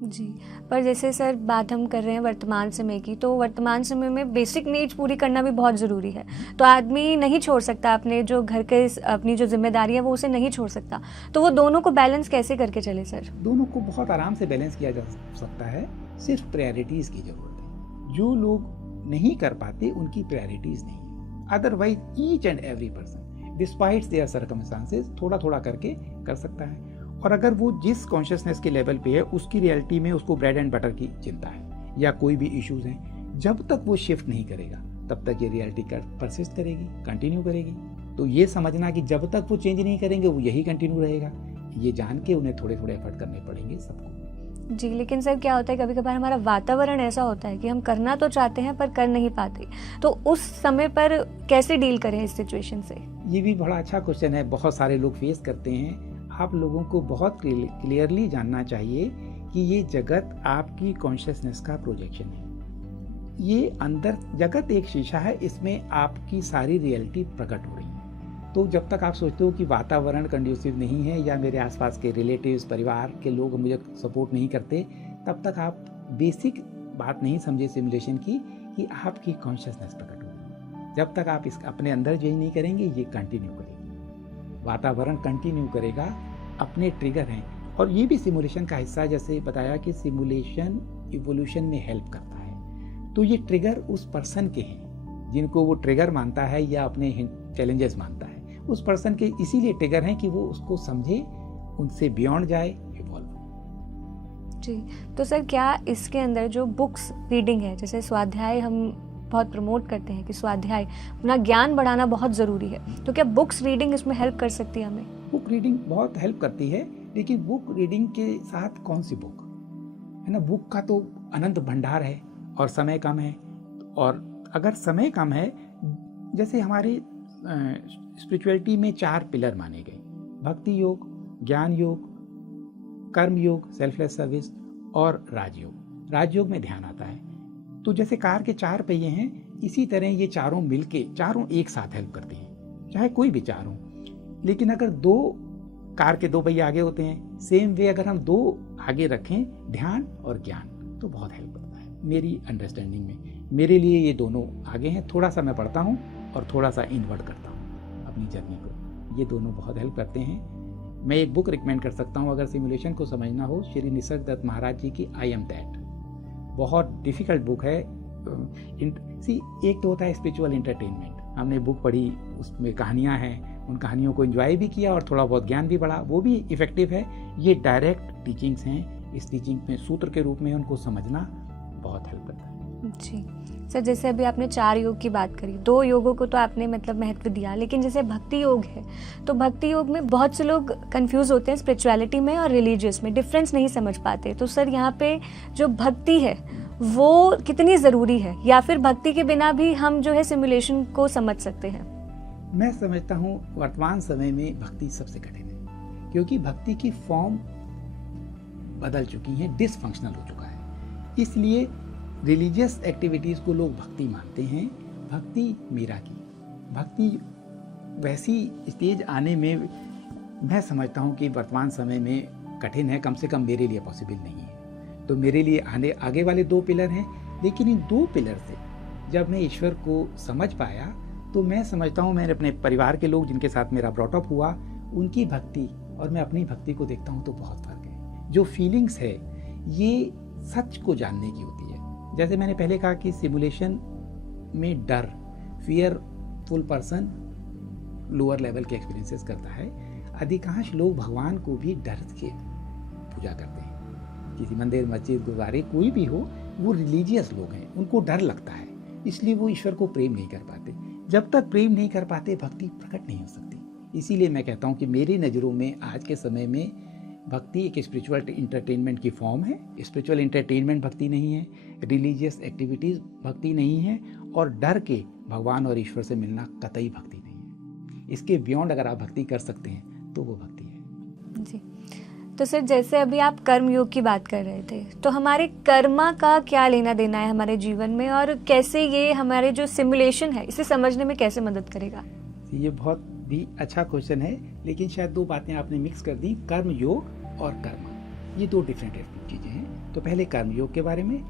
जी, पर जैसे सर बात हम कर रहे हैं वर्तमान समय की, तो वर्तमान समय में बेसिक नीड्स पूरी करना भी बहुत ज़रूरी है। तो आदमी नहीं छोड़ सकता अपने जो घर के अपनी जो जिम्मेदारी है वो उसे नहीं छोड़ सकता, तो वो दोनों को बैलेंस कैसे करके चले सर? दोनों को बहुत आराम से बैलेंस किया जा सकता है, सिर्फ प्रायोरिटीज़ की ज़रूरत है। जो लोग नहीं कर पाते उनकी प्रायोरिटीज़ नहीं है। Otherwise each and every person despite there circumstances थोड़ा थोड़ा करके कर सकता है। और अगर वो जिस कॉन्शियसनेस के लेवल पे है उसकी रियलिटी में उसको ब्रेड एंड बटर की चिंता है या कोई भी इश्यूज हैं, जब तक वो शिफ्ट नहीं करेगा तब तक ये रियलिटी परसिस्ट करेगी, कंटिन्यू करेगी। तो ये समझना कि जब तक वो चेंज नहीं करेंगे वो यही कंटिन्यू रहेगा, ये जान के उन्हें थोड़े थोड़े एफर्ट करने पड़ेंगे सबको। जी, लेकिन सर क्या होता है कभी कभार हमारा वातावरण ऐसा होता है कि हम करना तो चाहते हैं पर कर नहीं पाते, तो उस समय पर कैसे डील करें इस सिचुएशन से? ये भी बड़ा अच्छा क्वेश्चन है, बहुत सारे लोग फेस करते हैं। आप लोगों को बहुत क्लियरली जानना चाहिए कि ये जगत आपकी कॉन्शियसनेस का प्रोजेक्शन है। ये अंदर जगत एक शीशा है, इसमें आपकी सारी रियलिटी प्रकट हो रही है। तो जब तक आप सोचते हो कि वातावरण कंड्यूसिव नहीं है या मेरे आसपास के रिलेटिव्स, परिवार के लोग मुझे सपोर्ट नहीं करते, तब तक आप बेसिक बात नहीं समझे सिमुलेशन की कि आपकी कॉन्शियसनेस प्रकट होगी। जब तक आप इस अपने अंदर जो नहीं करेंगे, ये कंटिन्यू करेगी, वातावरण कंटिन्यू करेगा, अपने ट्रिगर हैं। और ये भी सिमुलेशन का हिस्सा है, जैसे बताया कि सिमुलेशन इवोल्यूशन में हेल्प करता है। तो ये ट्रिगर उस पर्सन के हैं जिनको वो ट्रिगर मानता है या अपने चैलेंजेस मानता है, उस पर्सन के इसीलिए ट्रिगर हैं कि वो उसको समझे, उनसे बियॉन्ड जाए, इवॉल्व। जी, तो सर क्या इसके अंदर जो बुक्स रीडिंग है, जैसे स्वाध्याय हम बहुत प्रमोट करते हैं कि स्वाध्याय अपना ज्ञान बढ़ाना बहुत ज़रूरी है, तो क्या बुक्स रीडिंग इसमें हेल्प कर सकती है हमें? बुक रीडिंग बहुत हेल्प करती है, लेकिन बुक रीडिंग के साथ कौन सी बुक है ना, बुक का तो अनंत भंडार है और समय कम है। और अगर समय कम है, जैसे हमारे स्पिरिचुअलिटी में 4 पिलर माने गए, भक्ति योग, ज्ञान योग, कर्म योग, सेल्फलेस सर्विस और राजयोग। राजयोग में ध्यान आता है। तो जैसे कार के 4 पहिए हैं, इसी तरह ये चारों मिलके, चारों एक साथ हेल्प करते हैं, चाहे कोई भी 4 हो। लेकिन अगर 2 कार के 2 पहिए आगे होते हैं, सेम वे अगर हम 2 आगे रखें, ध्यान और ज्ञान, तो बहुत हेल्प करता है। मेरी अंडरस्टैंडिंग में मेरे लिए ये दोनों आगे हैं। थोड़ा सा मैं पढ़ता हूँ और थोड़ा सा इनवर्ट करता हूँ अपनी जर्नी को, ये दोनों बहुत हेल्प करते हैं। मैं एक बुक रिकमेंड कर सकता हूँ अगर सिमुलेशन को समझना हो, श्री निसर्ग दत्त महाराज जी की आई एम दैट। बहुत डिफिकल्ट बुक है। एक तो होता है स्पिरिचुअल एंटरटेनमेंट, हमने बुक पढ़ी, उसमें कहानियाँ हैं, उन कहानियों को एंजॉय भी किया और थोड़ा बहुत ज्ञान भी बढ़ा, वो भी इफेक्टिव है। ये डायरेक्ट टीचिंग्स हैं, इस टीचिंग में सूत्र के रूप में उनको समझना बहुत हेल्प करता है। जी सर, जैसे अभी आपने 4 योग की बात करी, 2 योगों को तो आपने मतलब महत्व दिया, लेकिन जैसे भक्ति योग है, तो भक्ति योग में बहुत से लोग कंफ्यूज होते हैं स्पिरिचुअलिटी में और रिलीजियस में, डिफरेंस नहीं समझ पाते। तो सर यहाँ पे जो भक्ति है वो कितनी ज़रूरी है, या फिर भक्ति के बिना भी हम जो है सिमुलेशन को समझ सकते हैं? मैं समझता हूँ वर्तमान समय में भक्ति सबसे कठिन है, क्योंकि भक्ति की फॉर्म बदल चुकी है, डिसफंक्शनल हो चुका है। इसलिए रिलीजियस एक्टिविटीज़ को लोग भक्ति मानते हैं। भक्ति मीरा की भक्ति वैसी स्टेज आने में मैं समझता हूँ कि वर्तमान समय में कठिन है, कम से कम मेरे लिए पॉसिबल नहीं है। तो मेरे लिए आगे वाले 2 पिलर हैं, लेकिन इन 2 पिलर से जब मैं ईश्वर को समझ पाया, तो मैं समझता हूँ मैंने अपने परिवार के लोग जिनके साथ मेरा ब्रॉटअप हुआ, उनकी भक्ति और मैं अपनी भक्ति को देखता हूँ तो बहुत फर्क है। जो फीलिंग्स है ये सच को जानने की होती है। जैसे मैंने पहले कहा कि सिमुलेशन में डर, फियरफुल पर्सन लोअर लेवल के एक्सपीरियंसेस करता है। अधिकांश लोग भगवान को भी डर के पूजा करते हैं। किसी मंदिर, मस्जिद, गुरुद्वारे कोई भी हो, वो रिलीजियस लोग हैं, उनको डर लगता है, इसलिए वो ईश्वर को प्रेम नहीं कर पाते। जब तक प्रेम नहीं कर पाते, भक्ति प्रकट नहीं हो सकती। इसीलिए मैं कहता हूँ कि मेरी नज़रों में आज के समय में भक्ति एक स्पिरिचुअल एंटरटेनमेंट की फॉर्म है। स्पिरिचुअल एंटरटेनमेंट भक्ति नहीं है, रिलीजियस एक्टिविटीज़ भक्ति नहीं है, और डर के भगवान और ईश्वर से मिलना कतई भक्ति नहीं है। इसके बियॉन्ड अगर आप भक्ति कर सकते हैं तो वो भक्ति है। जी, तो सर जैसे अभी आप कर्म योग की बात कर रहे थे, तो हमारे कर्मा का क्या लेना देना है हमारे जीवन में, और कैसे ये हमारे जो सिमुलेशन है इसे समझने में कैसे मदद करेगा? ये बहुत भी अच्छा क्वेश्चन है, लेकिन शायद 2 बातें आपने मिक्स कर दी, कर्म योग और कर्म, ये 2 डिफरेंट चीज़ें हैं। तो पहले कर्म योग के बारे में,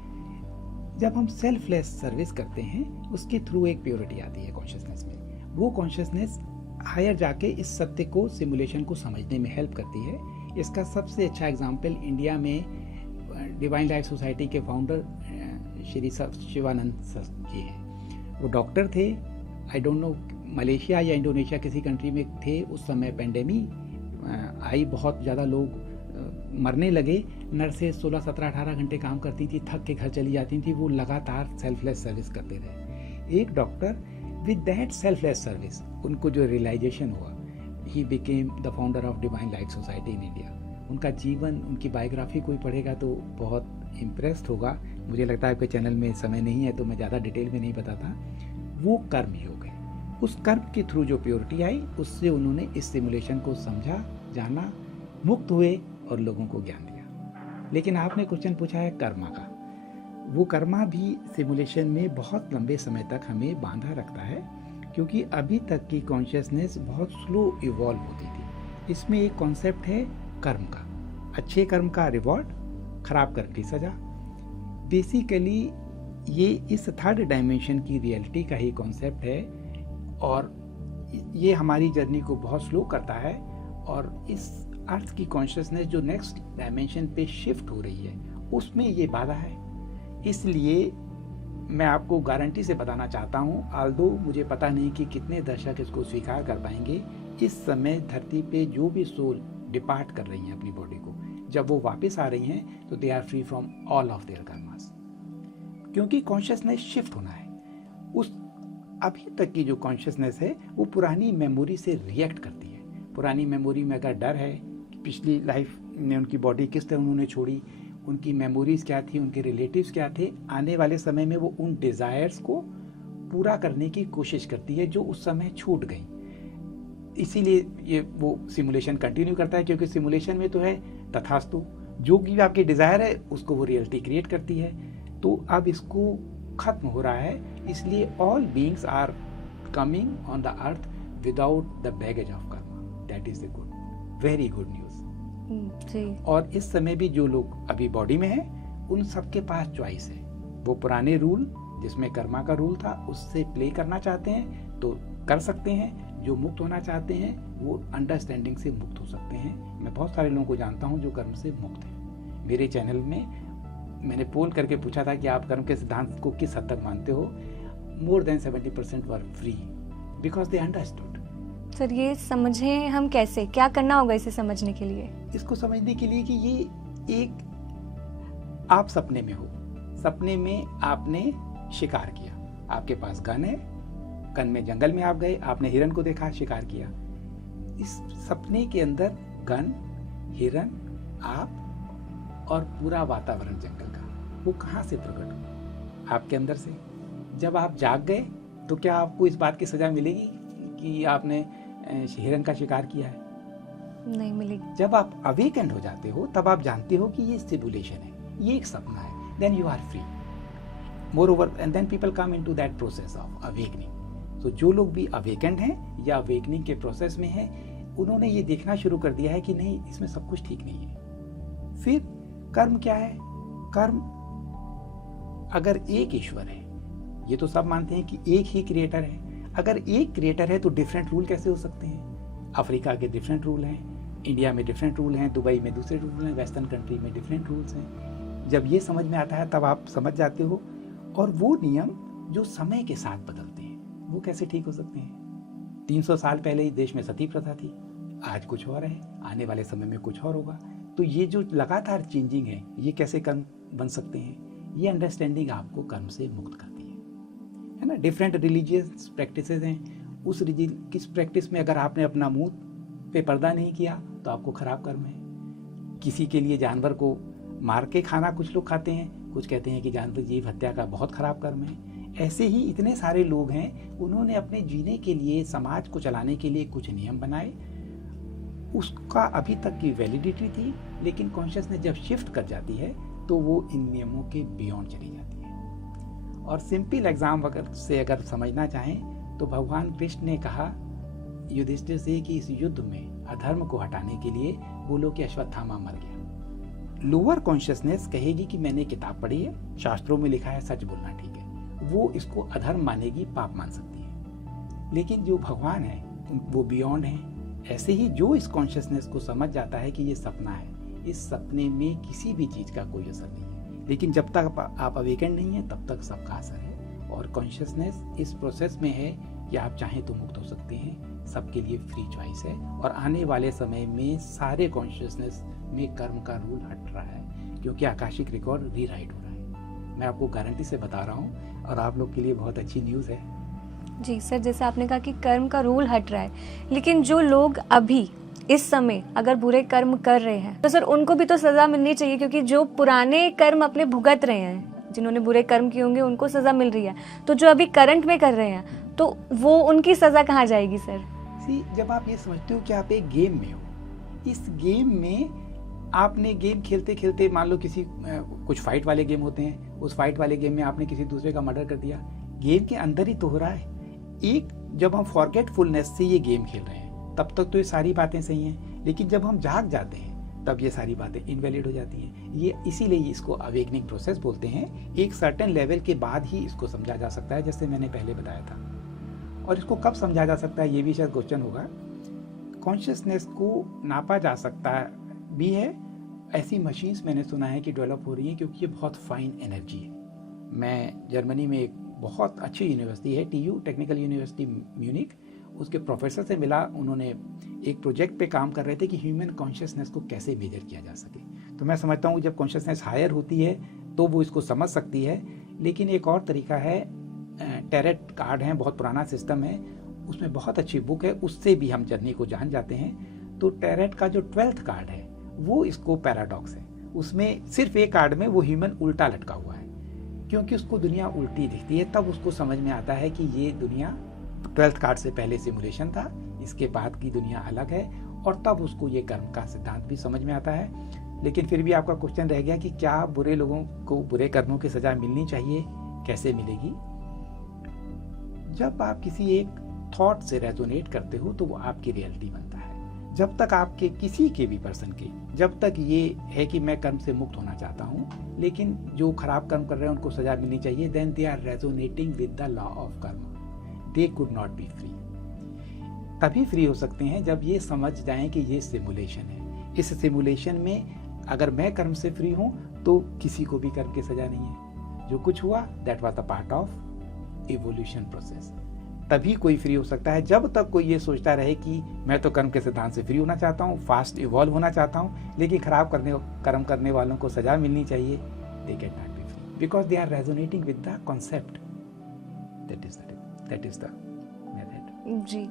जब हम सेल्फलेस सर्विस करते हैं, उसके थ्रू एक प्योरिटी आती है कॉन्शियसनेस में। वो कॉन्शियसनेस हायर जाके इस सत्य को, सिमुलेशन को समझने में हेल्प करती है। इसका सबसे अच्छा एग्जाम्पल इंडिया में डिवाइन लाइफ सोसाइटी के फाउंडर श्री शिवानंद जी हैं। वो डॉक्टर थे, आई डोंट नो मलेशिया या इंडोनेशिया किसी कंट्री में थे। उस समय पेंडेमिक आई, बहुत ज़्यादा लोग मरने लगे। नर्सें 16, 17, 18 घंटे काम करती थी, थक के घर चली जाती थी। वो लगातार सेल्फलेस सर्विस करते रहे। एक doctor with that selfless service, उनको जो रियलाइजेशन हुआ, he became the founder of divine life society in India. उनका जीवन, उनकी बायोग्राफी कोई पढ़ेगा तो बहुत इम्प्रेस्ड होगा। मुझे लगता है आपके चैनल में समय नहीं है तो मैं ज़्यादा डिटेल में नहीं बताता। वो कर्म योग है। उस कर्म के थ्रू जो प्योरिटी आई, उससे उन्होंने इस सिमुलेशन को समझा, जाना, मुक्त हुए और लोगों को ज्ञान दिया। लेकिन आपने क्वेश्चन पूछा है कर्मा का। वो कर्मा भी सिमुलेशन में बहुत लंबे समय तक हमें बांधा रखता है, क्योंकि अभी तक की कॉन्शियसनेस बहुत स्लो इवॉल्व होती थी। इसमें एक कॉन्सेप्ट है कर्म का, अच्छे कर्म का रिवॉर्ड, खराब कर्म की सजा। बेसिकली ये इस थर्ड डायमेंशन की रियलिटी का ही कॉन्सेप्ट है, और ये हमारी जर्नी को बहुत स्लो करता है। और इस अर्थ की कॉन्शियसनेस जो नेक्स्ट डायमेंशन पे शिफ्ट हो रही है, उसमें ये बाधा है। इसलिए मैं आपको गारंटी से बताना चाहता हूँ, आल्दो मुझे पता नहीं कि कितने दर्शक इसको स्वीकार कर पाएंगे, इस समय धरती पे जो भी सोल डिपार्ट कर रही हैं अपनी बॉडी को, जब वो वापस आ रही हैं तो they are free from all of their karmas, क्योंकि कॉन्शियसनेस शिफ्ट होना है। उस अभी तक की जो कॉन्शियसनेस है वो पुरानी मेमोरी से रिएक्ट करती है। पुरानी मेमोरी में अगर डर है, पिछली लाइफ में उनकी बॉडी किस तरह उन्होंने छोड़ी, उनकी मेमोरीज क्या थी, उनके रिलेटिव्स क्या थे, आने वाले समय में वो उन डिज़ायर्स को पूरा करने की कोशिश करती है जो उस समय छूट गई। इसीलिए ये वो सिमुलेशन कंटिन्यू करता है, क्योंकि सिमुलेशन में तो है तथास्तु, जो भी आपकी डिज़ायर है उसको वो रियलिटी क्रिएट करती है। तो अब इसको खत्म हो रहा है, इसलिए all beings are coming on the earth without the baggage of karma. That is the good, very good news. जी। और इस समय भी जो लोग अभी बॉडी में हैं, उन सबके पास चॉइस है। वो पुराने रूल जिसमें कर्मा का रूल था उससे प्ले करना चाहते हैं तो कर सकते हैं, जो मुक्त होना चाहते हैं वो अंडरस्टैंडिंग से मुक्त हो सकते हैं। मैं बहुत सारे लोगों को जानता हूँ जो कर्म से मुक्त हैं। मेरे चैनल में मैंने पोल करके पूछा था कि आप कर्म के सिद्धांत को किस हद तक मानते हो। More than 70% were free because they understood. Sir ये समझें हम कैसे, क्या करना होगा इसे समझने के लिए? इसको समझने के लिए कि ये एक आप सपने में हो, सपने में आपने शिकार किया, आपके पास गन है, गन में जंगल में आप गए, आपने हिरन को देखा, शिकार किया। इस सपने के अंदर गन, हिरन, आप और पूरा वातावरण जंगल का, वो कहाँ से प्रकट हो? आपके अंदर से। जब आप जाग गए तो क्या आपको इस बात की सजा मिलेगी कि आपने हिरन का शिकार किया है? नहीं मिलेगी। जब आप अवेकेंड हो जाते हो तब आप जानते हो कि ये सिमुलेशन है, ये एक सपना है, then you are free. Moreover and then people come into that process of awakening. तो जो लोग भी अवेकेंड हैं या अवेकनिंग के प्रोसेस में हैं, उन्होंने ये देखना शुरू कर दिया है कि नहीं, इसमें सब कुछ ठीक नहीं है। फिर कर्म क्या है? कर्म अगर एक ईश्वर है, ये तो सब मानते हैं कि एक ही क्रिएटर है। अगर एक क्रिएटर है तो डिफरेंट रूल कैसे हो सकते हैं? अफ्रीका के डिफरेंट रूल हैं, इंडिया में डिफरेंट रूल हैं, दुबई में दूसरे रूल हैं, वेस्टर्न कंट्री में डिफरेंट रूल्स हैं। जब ये समझ में आता है तब आप समझ जाते हो। और वो नियम जो समय के साथ बदलते हैं, वो कैसे ठीक हो सकते हैं? 300 साल पहले ही देश में सती प्रथा थी, आज कुछ और है, आने वाले समय में कुछ और होगा। तो ये जो लगातार चेंजिंग है, ये कैसे कर्म बन सकते हैं? ये अंडरस्टैंडिंग आपको कर्म से मुक्त करती है ना। डिफरेंट रिलीजियस प्रैक्टिसेस हैं, उस किस प्रैक्टिस में अगर आपने अपना मुंह पे पर्दा नहीं किया तो आपको खराब कर्म है। किसी के लिए जानवर को मार के खाना कुछ लोग खाते हैं, कुछ कहते हैं कि जानवर जीव हत्या का बहुत खराब कर्म है। ऐसे ही इतने सारे लोग हैं, उन्होंने अपने जीने के लिए, समाज को चलाने के लिए कुछ नियम बनाए, उसका अभी तक की वैलिडिटी थी, लेकिन कॉन्शियसनेस जब शिफ्ट कर जाती है तो वो इन नियमों के बियॉन्ड चली जाती है। और सिंपल एग्जाम से अगर समझना चाहें तो भगवान कृष्ण ने कहा युधिष्ठिर से कि इस युद्ध में अधर्म को हटाने के लिए बोलो कि अश्वत्थामा मर गया। लोअर कॉन्शियसनेस कहेगी कि मैंने किताब पढ़ी है, शास्त्रों में लिखा है, सच बोलना ठीक है, वो इसको अधर्म मानेगी, पाप मान सकती है। लेकिन जो भगवान है वो बियॉन्ड है। ऐसे ही जो इस कॉन्शियसनेस को समझ जाता है कि ये सपना है, इस सपने में किसी भी चीज़ का कोई असर नहीं है, लेकिन जब तक आप अवेकन नहीं है तब तक सबका असर है। और कॉन्शियसनेस इस प्रोसेस में है कि आप चाहें तो मुक्त हो सकते हैं, सबके लिए फ्री चॉइस है। और आने वाले समय में सारे कॉन्शियसनेस में कर्म का रूल हट रहा है, क्योंकि आकाशिक रिकॉर्ड रीराइट हो रहा है। मैं आपको गारंटी से बता रहा हूँ, और आप लोग के लिए बहुत अच्छी न्यूज़ है। जी सर, जैसे आपने कहा कि कर्म का रूल हट रहा है, लेकिन जो लोग अभी इस समय अगर बुरे कर्म कर रहे हैं तो सर उनको भी तो सजा मिलनी चाहिए, क्योंकि जो पुराने कर्म अपने भुगत रहे हैं, जिन्होंने बुरे कर्म किए होंगे उनको सजा मिल रही है, तो जो अभी करंट में कर रहे हैं तो वो उनकी सजा कहाँ जाएगी सर? जब आप ये समझते हो कि आप एक गेम में हो, इस गेम में आपने गेम खेलते खेलते मान लो कुछ फाइट वाले गेम होते हैं, उस फाइट वाले गेम में आपने किसी दूसरे का मर्डर कर दिया, गेम के अंदर ही तो हो रहा है। जब हम फॉरगेटफुलनेस से ये गेम खेल रहे हैं तब तक तो ये सारी बातें सही हैं, लेकिन जब हम जाग जाते हैं तब ये सारी बातें इनवैलिड हो जाती हैं। ये इसीलिए इसको अवेकनिंग प्रोसेस बोलते हैं। एक सर्टेन लेवल के बाद ही इसको समझा जा सकता है, जैसे मैंने पहले बताया था। और इसको कब समझा जा सकता है, ये भी शायद क्वेश्चन होगा। कॉन्शियसनेस को नापा जा सकता भी है, ऐसी मशीन्स मैंने सुना है कि डेवलप हो रही हैं, क्योंकि ये बहुत फाइन एनर्जी है। मैं जर्मनी में एक बहुत अच्छी यूनिवर्सिटी है, TU टेक्निकल यूनिवर्सिटी म्यूनिक, उसके प्रोफेसर से मिला। उन्होंने एक प्रोजेक्ट पे काम कर रहे थे कि ह्यूमन कॉन्शियसनेस को कैसे मेजर किया जा सके। तो मैं समझता हूँ जब कॉन्शियसनेस हायर होती है तो वो इसको समझ सकती है। लेकिन एक और तरीका है, टैरेट कार्ड है, बहुत पुराना सिस्टम है, उसमें बहुत अच्छी बुक है, उससे भी हम जर्नी को जान जाते हैं। तो टैरेट का जो 12th कार्ड है वो इसको पैराडॉक्स है, उसमें सिर्फ एक कार्ड में वो ह्यूमन उल्टा लटका हुआ है, क्योंकि उसको दुनिया उल्टी दिखती है। तब उसको समझ में आता है कि ये दुनिया 12th कार्ड से पहले सिमुलेशन था, इसके बाद की दुनिया अलग है, और तब उसको ये कर्म का सिद्धांत भी समझ में आता है। लेकिन फिर भी आपका क्वेश्चन रह गया कि क्या बुरे लोगों को बुरे कर्मों की सजा मिलनी चाहिए, कैसे मिलेगी? जब आप किसी एक थॉट से रेजोनेट करते हो तो वो आपकी रियलिटी बनता है। जब तक आपके किसी के भी पर्सन के, जब तक ये है कि मैं कर्म से मुक्त होना चाहता हूँ, लेकिन जो खराब कर्म कर रहे हैं उनको सजा मिलनी चाहिए, then they are resonating with the law of karma, they could not be free. तभी फ्री हो सकते हैं जब ये समझ जाएं कि ये सिमुलेशन है। इस सिमुलेशन में अगर मैं कर्म से फ्री हूँ तो किसी को भी कर्म की सजा नहीं है। जो कुछ हुआ that was the part of evolution process. तभी कोई फ्री हो सकता है जब तक कोई ये सोचता रहे कि मैं तो कर्म के सिद्धांत से फ्री होना चाहता हूँ, फास्ट इवॉल्व होना चाहता हूँ, लेकिन खराब कर्म करने वालों को सजा मिलनी चाहिए। They can not be free because they are resonating with the concept. That is the method. जी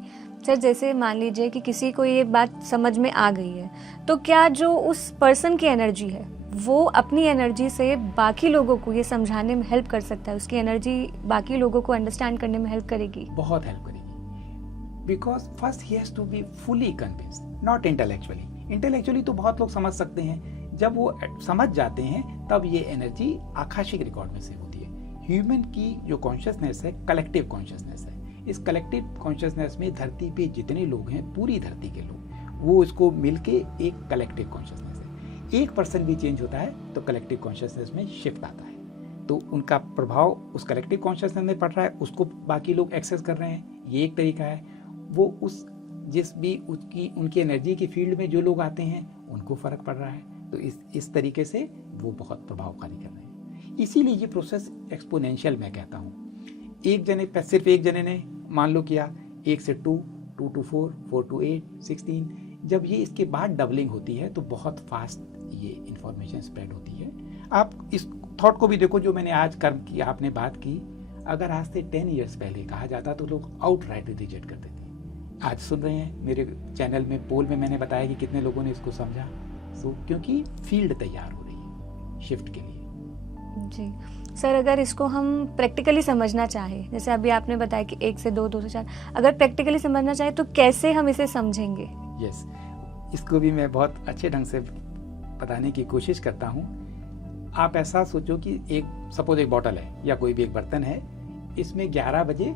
सर, जैसे मान लीजिए कि किसी को ये बात समझ में आ गई है, तो क्या जो उस पर्सन की एनर्जी है वो अपनी एनर्जी से बाकी लोगों को ये समझाने में हेल्प कर सकता है? उसकी एनर्जी बाकी लोगों को अंडरस्टैंड करने में हेल्प करेगी? बहुत हेल्प करेगी, बिकॉज फर्स्ट ही has to be fully convinced, not intellectually. Intellectually तो बहुत लोग समझ सकते हैं, जब वो समझ जाते हैं तब ये एनर्जी आकाशिक रिकॉर्ड में सेव होती है। ह्यूमन की जो कॉन्शियसनेस है कलेक्टिव कॉन्शियसनेस है। इस कलेक्टिव कॉन्शियसनेस में धरती पे जितने लोग हैं, पूरी धरती के लोग, वो इसको मिलके एक कलेक्टिव कॉन्शियसनेस है। एक पर्सन भी चेंज होता है तो कलेक्टिव कॉन्शियसनेस में शिफ्ट आता है, तो उनका प्रभाव उस कलेक्टिव कॉन्शियसनेस में पड़ रहा है, उसको बाकी लोग एक्सेस कर रहे हैं। ये एक तरीका है। वो उनकी एनर्जी की फील्ड में जो लोग आते हैं उनको फर्क पड़ रहा है, तो इस तरीके से वो बहुत प्रभावकारी कर रहे हैं। इसीलिए ये प्रोसेस एक्सपोनेंशियल मैं कहता हूँ। सिर्फ एक जने ने मान लो किया 1 से 2, 2 to 4, 4 to 8, 16, जब ये इसके बाद डबलिंग होती है तो बहुत फास्ट ये इंफॉर्मेशन स्प्रेड होती है। आप इस थॉट को भी देखो, जो मैंने आज कर्म की आपने बात की, अगर आज से 10 ईयर्स पहले कहा जाता तो लोग आउटराइट रिजेक्ट करते थे। आज सुन रहे हैं मेरे चैनल में, पोल में मैंने बताया कि कितने लोगों ने इसको समझा। क्योंकि फील्ड तैयार हो रही है शिफ्ट के लिए। जी सर, अगर इसको हम प्रैक्टिकली समझना चाहें, जैसे अभी आपने बताया कि 1 से 2, 2 से 4, अगर प्रैक्टिकली समझना चाहें तो कैसे हम इसे समझेंगे? यस, इसको भी मैं बहुत अच्छे ढंग से बताने की कोशिश करता हूँ। आप ऐसा सोचो कि सपोज एक बॉटल है या कोई भी एक बर्तन है, इसमें 11 बजे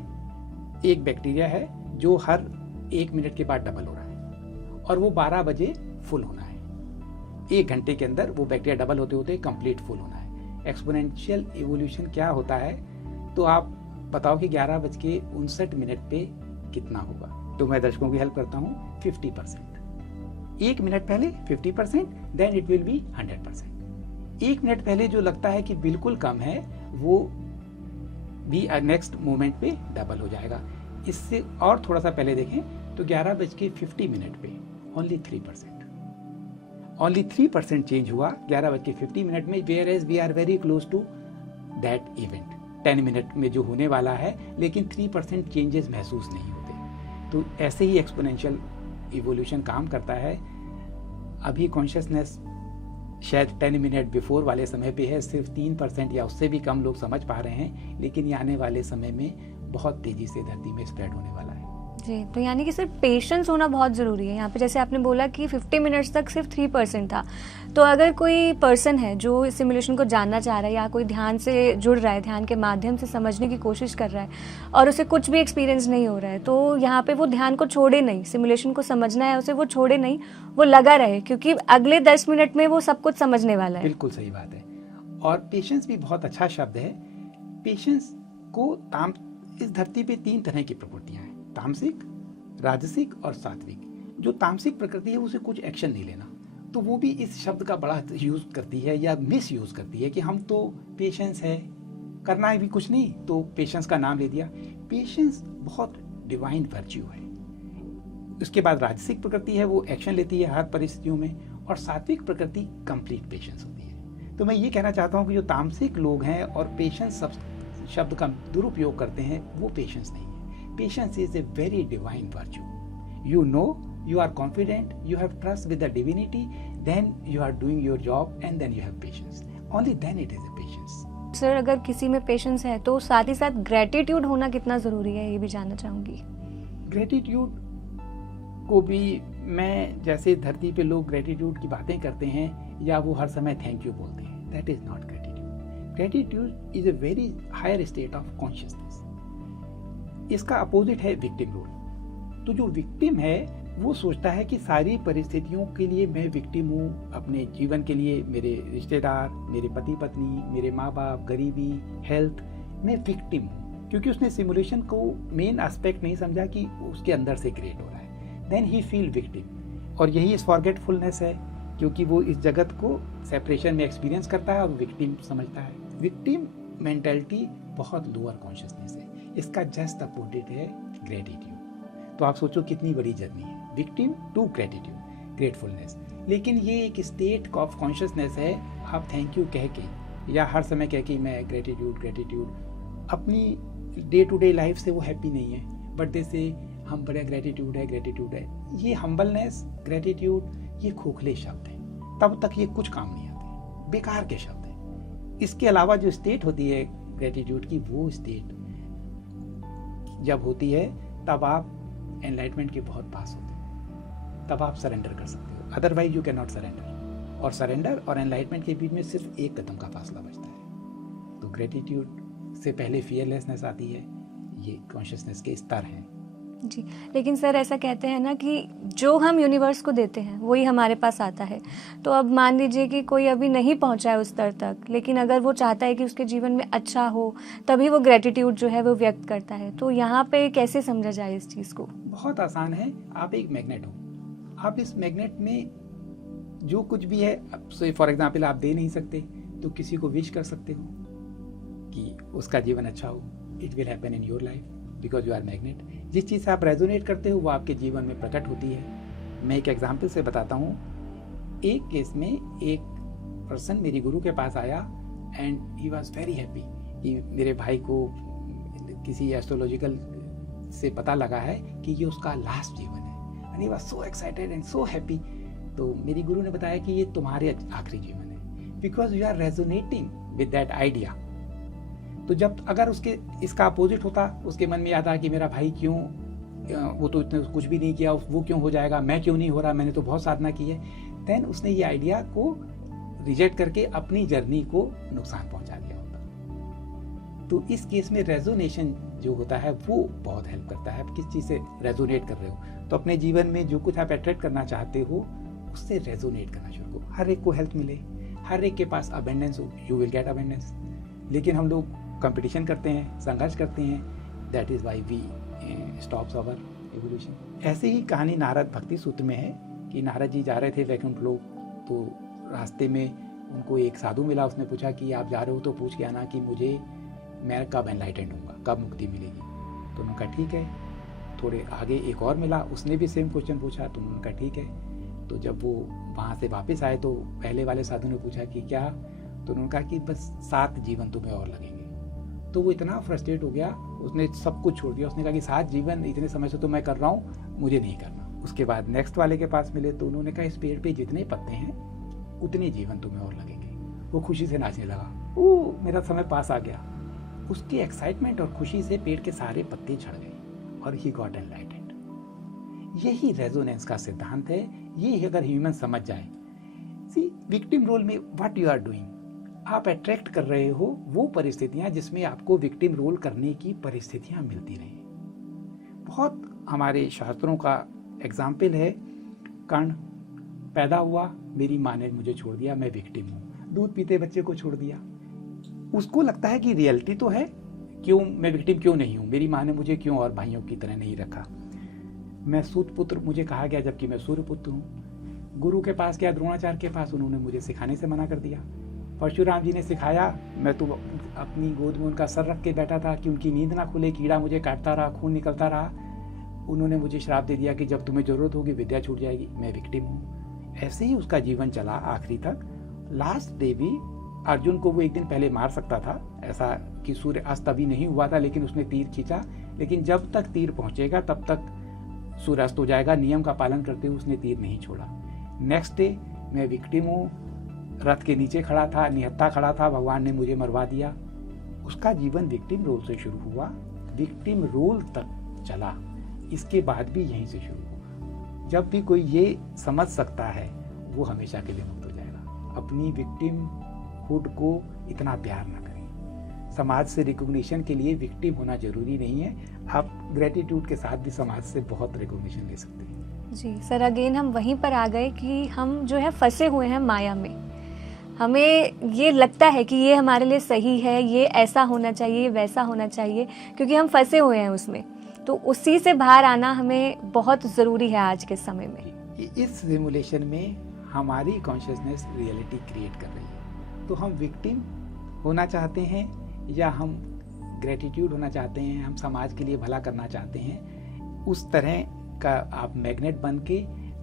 एक बैक्टीरिया है जो हर 1 मिनट के बाद डबल हो रहा है, और वो 12 बजे फुल होना है। 1 घंटे के अंदर वो बैक्टीरिया डबल होते होते कंप्लीट फुल होना है। एक्सपोनेंशियल इवोल्यूशन क्या होता है, तो आप बताओ कि 11:59 पे कितना होगा। तो मैं दर्शकों की हेल्प करता हूँ। 50%। 1 मिनट पहले 50%, then it will be 100%। 1 minute पहले जो लगता है कि बिल्कुल कम है, वो भी नेक्स्ट मोमेंट पे डबल हो जाएगा। इससे और थोड़ा सा पहले देखें तो 11:50 पे ओनली 3% चेंज हुआ 11:50 में, whereas we are very close to that event 10 minute में जो होने वाला है, लेकिन 3% चेंजेस महसूस नहीं होते। तो ऐसे ही एक्सपोनेंशियल इवोल्यूशन काम करता है, अभी कॉन्शियसनेस शायद 10 मिनट बिफोर वाले समय पे है, सिर्फ 3% या उससे भी कम लोग समझ पा रहे हैं, लेकिन ये आने वाले समय में बहुत तेज़ी से धरती में स्प्रेड होने वाला है। जी, तो यानी कि सिर्फ पेशेंस होना बहुत ज़रूरी है। यहाँ पे जैसे आपने बोला कि 50 मिनट्स तक सिर्फ 3% था, तो अगर कोई पर्सन है जो इस सिमुलेशन को जानना चाह रहा है या कोई ध्यान से जुड़ रहा है, ध्यान के माध्यम से समझने की कोशिश कर रहा है और उसे कुछ भी एक्सपीरियंस नहीं हो रहा है, तो यहाँ पे वो ध्यान को छोड़े नहीं, सिमुलेशन को समझना है उसे, वो छोड़े नहीं, वो लगा रहे, क्योंकि अगले 10 मिनट में वो सब कुछ समझने वाला है। बिल्कुल सही बात है। और पेशेंस भी बहुत अच्छा शब्द है। पेशेंस को इस धरती पे 3 तरह की प्रकृतियाँ हैं, तामसिक, राजसिक और सात्विक। जो तामसिक प्रकृति है उसे कुछ एक्शन नहीं लेना, तो वो भी इस शब्द का बड़ा यूज़ करती है या मिस यूज़ करती है कि हम तो पेशेंस है, करना है भी कुछ नहीं, तो पेशेंस का नाम ले दिया। पेशेंस बहुत डिवाइन वर्च्यू है। उसके बाद राजसिक प्रकृति है, वो एक्शन लेती है हर परिस्थितियों में, और सात्विक प्रकृति कंप्लीट पेशेंस होती है। तो मैं ये कहना चाहता हूँ कि जो तामसिक लोग हैं और पेशेंस शब्द का दुरुपयोग करते हैं, वो पेशेंस नहीं है। Patience is a very divine virtue. You know, you are confident, you have trust with the divinity, then you are doing your job and then you have patience. Only then it is a patience. Sir, अगर किसी में patience है तो साथ ही साथ gratitude होना कितना ज़रूरी है, ये भी जानना चाहूँगी। ग्रेटिट्यूड को भी मैं, जैसे धरती पे लोग ग्रेटिट्यूड की बातें करते हैं या वो हर समय थैंक यू बोलते हैं, that is not gratitude. Gratitude is a very higher state of consciousness. इसका अपोजिट है विक्टिम रोल। तो जो विक्टिम है वो सोचता है कि सारी परिस्थितियों के लिए मैं विक्टिम हूँ, अपने जीवन के लिए मेरे रिश्तेदार, मेरे पति पत्नी, मेरे माँ बाप, गरीबी, हेल्थ, मैं विक्टिम हूँ, क्योंकि उसने सिमुलेशन को मेन एस्पेक्ट नहीं समझा कि उसके अंदर से क्रिएट हो रहा है। देन ही फील विक्टिम, और यही इस फॉरगेटफुलनेस है, क्योंकि वो इस जगत को सेपरेशन में एक्सपीरियंस करता है और विक्टिम समझता है। विक्टिम मेंटालिटी बहुत लोअर कॉन्शियसनेस है, इसका जस्ट अपोजिट है ग्रेटिट्यूड। तो आप सोचो कितनी बड़ी जर्नी है, विक्टिम टू ग्रेटिट्यूड, ग्रेटफुलनेस। लेकिन ये एक स्टेट ऑफ कॉन्शियसनेस है। आप थैंक यू कह के या हर समय कह के मैं ग्रेटिट्यूड, अपनी डे टू डे लाइफ से वो हैप्पी नहीं है, बट जैसे हम बड़े ग्रेटिट्यूड है। ये हम्बलनेस, ग्रेटिट्यूड, ये खोखले शब्द हैं, तब तक ये कुछ काम नहीं आते, बेकार के शब्द हैं। इसके अलावा जो स्टेट होती है ग्रेटिट्यूड की, वो स्टेट जब होती है तब आप एनलाइटमेंट के बहुत पास होते हैं, तब आप सरेंडर कर सकते हो, otherwise you can not surrender. और सरेंडर और एनलाइटमेंट के बीच में सिर्फ एक कदम का फासला बचता है। तो ग्रेटिट्यूड से पहले फियरलेसनेस आती है। ये कॉन्शियसनेस के स्तर हैं। जी, लेकिन सर ऐसा कहते हैं ना कि जो हम यूनिवर्स को देते हैं वही हमारे पास आता है। तो अब मान लीजिए कि कोई अभी नहीं पहुंचा है उस स्तर तक, लेकिन अगर वो चाहता है कि उसके जीवन में अच्छा हो, तभी वो ग्रेटिट्यूड जो है वो व्यक्त करता है। तो यहाँ पे कैसे समझा जाए इस चीज़ को? बहुत आसान है। आप एक मैग्नेट हो, आप इस मैग्नेट में जो कुछ भी है, फॉर एग्जाम्पल आप दे नहीं सकते तो किसी को विश कर सकते हो कि उसका जीवन अच्छा हो। It will happen in your life because you are magnet. जिस चीज़ से आप रेजोनेट करते हो वो आपके जीवन में प्रकट होती है। मैं एक एग्जाम्पल से बताता हूँ। एक केस में एक पर्सन मेरी गुरु के पास आया and he was very happy कि मेरे भाई को किसी एस्ट्रोलॉजिकल से पता लगा है कि ये उसका लास्ट जीवन है, and he was so excited and so happy. तो मेरी गुरु ने बताया कि ये तुम्हारे आखिरी जीवन है, because you are resonating with that idea. तो जब अगर उसके इसका अपोजिट होता, उसके मन में आता कि मेरा भाई क्यों, वो तो इतने कुछ भी नहीं किया, वो क्यों हो जाएगा, मैं क्यों नहीं हो रहा, मैंने तो बहुत साधना की है, देन उसने ये आइडिया को रिजेक्ट करके अपनी जर्नी को नुकसान पहुंचा दिया होता। तो इस केस में रेजोनेशन जो होता है वो बहुत हेल्प करता है। आप किस चीज़ से रेजोनेट कर रहे हो, तो अपने जीवन में जो कुछ आप अट्रैक्ट करना चाहते हो उससे रेजोनेट करना शुरू करो। हर एक को हेल्थ मिले, हर एक के पास अबेंडेंस हो, यू विल गेट अबेंडेंस। लेकिन हम लोग कंपटीशन करते हैं, संघर्ष करते हैं, that is why we stops our evolution. ऐसे ही कहानी नारद भक्ति सूत्र में है कि नारद जी जा रहे थे वैकुंठ लोक, तो रास्ते में उनको एक साधु मिला। उसने पूछा कि आप जा रहे हो तो पूछ के आना कि मैं कब एनलाइटेंड होऊंगा, कब मुक्ति मिलेगी। तो उन्होंने कहा ठीक है। थोड़े आगे एक और मिला, उसने भी सेम क्वेश्चन पूछा, तो उन्होंने कहा ठीक है। तो जब वो वहाँ से वापस आए तो पहले वाले साधु ने पूछा कि क्या, तो उन्होंने कहा कि बस 7 जीवन तुम्हें और लगेंगे। तो वो इतना फ्रस्ट्रेट हो गया, उसने सब कुछ छोड़ दिया। उसने कहा कि 7 जीवन इतने समय से तो मैं कर रहा हूँ, मुझे नहीं करना। उसके बाद नेक्स्ट वाले के पास मिले तो उन्होंने कहा इस पेड़ पे जितने पत्ते हैं उतने जीवन तुम्हें और लगेंगे। वो खुशी से नाचने लगा, ओ मेरा समय पास आ गया। उसकी एक्साइटमेंट और खुशी से पेड़ के सारे पत्ते झड़ गए और ही गॉट एनलाइटेंड। यही रेजोनेंस का सिद्धांत है। ये अगर ह्यूमन समझ जाए, सी विक्टिम रोल में व्हाट यू आर डूइंग, आप अट्रैक्ट कर रहे हो वो परिस्थितियां जिसमें आपको विक्टिम रोल करने की परिस्थितियां मिलती रही। बहुत हमारे शास्त्रों का एग्जाम्पल है, कर्ण पैदा हुआ, मेरी माँ ने मुझे छोड़ दिया, मैं विक्टिम हूँ। दूध पीते बच्चे को छोड़ दिया, उसको लगता है कि रियलिटी तो है, क्यों मैं विक्टिम क्यों नहीं हूँ, मेरी माँ ने मुझे क्यों और भाइयों की तरह नहीं रखा। मैं सूत पुत्र मुझे कहा गया जबकि मैं सूर्य पुत्र हूँ। गुरु के पास गया, द्रोणाचार्य के पास, उन्होंने मुझे सिखाने से मना कर दिया। परशुराम जी ने सिखाया, मैं तो अपनी गोद में उनका सर रख के बैठा था कि उनकी नींद ना खुले, कीड़ा मुझे काटता रहा, खून निकलता रहा। उन्होंने मुझे श्राप दे दिया कि जब तुम्हें जरूरत होगी विद्या छूट जाएगी, मैं विक्टिम हूँ। ऐसे ही उसका जीवन चला आखिरी तक। लास्ट डे भी अर्जुन को वो एक दिन पहले मार सकता था, ऐसा कि सूर्य अस्त अभी नहीं हुआ था, लेकिन उसने तीर खींचा, लेकिन जब तक तीर पहुंचेगा तब तक सूर्य अस्त हो जाएगा। नियम का पालन करते हुए उसने तीर नहीं छोड़ा। नेक्स्ट डे मैं विक्टिम हूँ, रथ के नीचे खड़ा था, निहत्था खड़ा था, भगवान ने मुझे मरवा दिया। उसका जीवन विक्टिम रोल से शुरू हुआ, विक्टिम रोल तक चला, इसके बाद भी यहीं से शुरू हुआ। जब भी कोई ये समझ सकता है वो हमेशा के लिए मुक्त हो जाएगा। अपनी विक्टिम हुड को इतना प्यार ना करें। समाज से रिकॉग्निशन के लिए विक्टिम होना जरूरी नहीं है, आप ग्रेटिट्यूड के साथ भी समाज से बहुत रिकॉग्निशन ले सकते हैं। जी सर, अगेन हम वहीं पर आ गए कि हम जो है फंसे हुए हैं माया में। हमें ये लगता है कि ये हमारे लिए सही है, ये ऐसा होना चाहिए, वैसा होना चाहिए, क्योंकि हम फंसे हुए हैं उसमें। तो उसी से बाहर आना हमें बहुत ज़रूरी है आज के समय में। इस सिमुलेशन में हमारी कॉन्शियसनेस रियलिटी क्रिएट कर रही है। तो हम विक्टिम होना चाहते हैं या हम ग्रेटिट्यूड होना चाहते हैं, हम समाज के लिए भला करना चाहते हैं, उस तरह का आप मैग्नेट बन के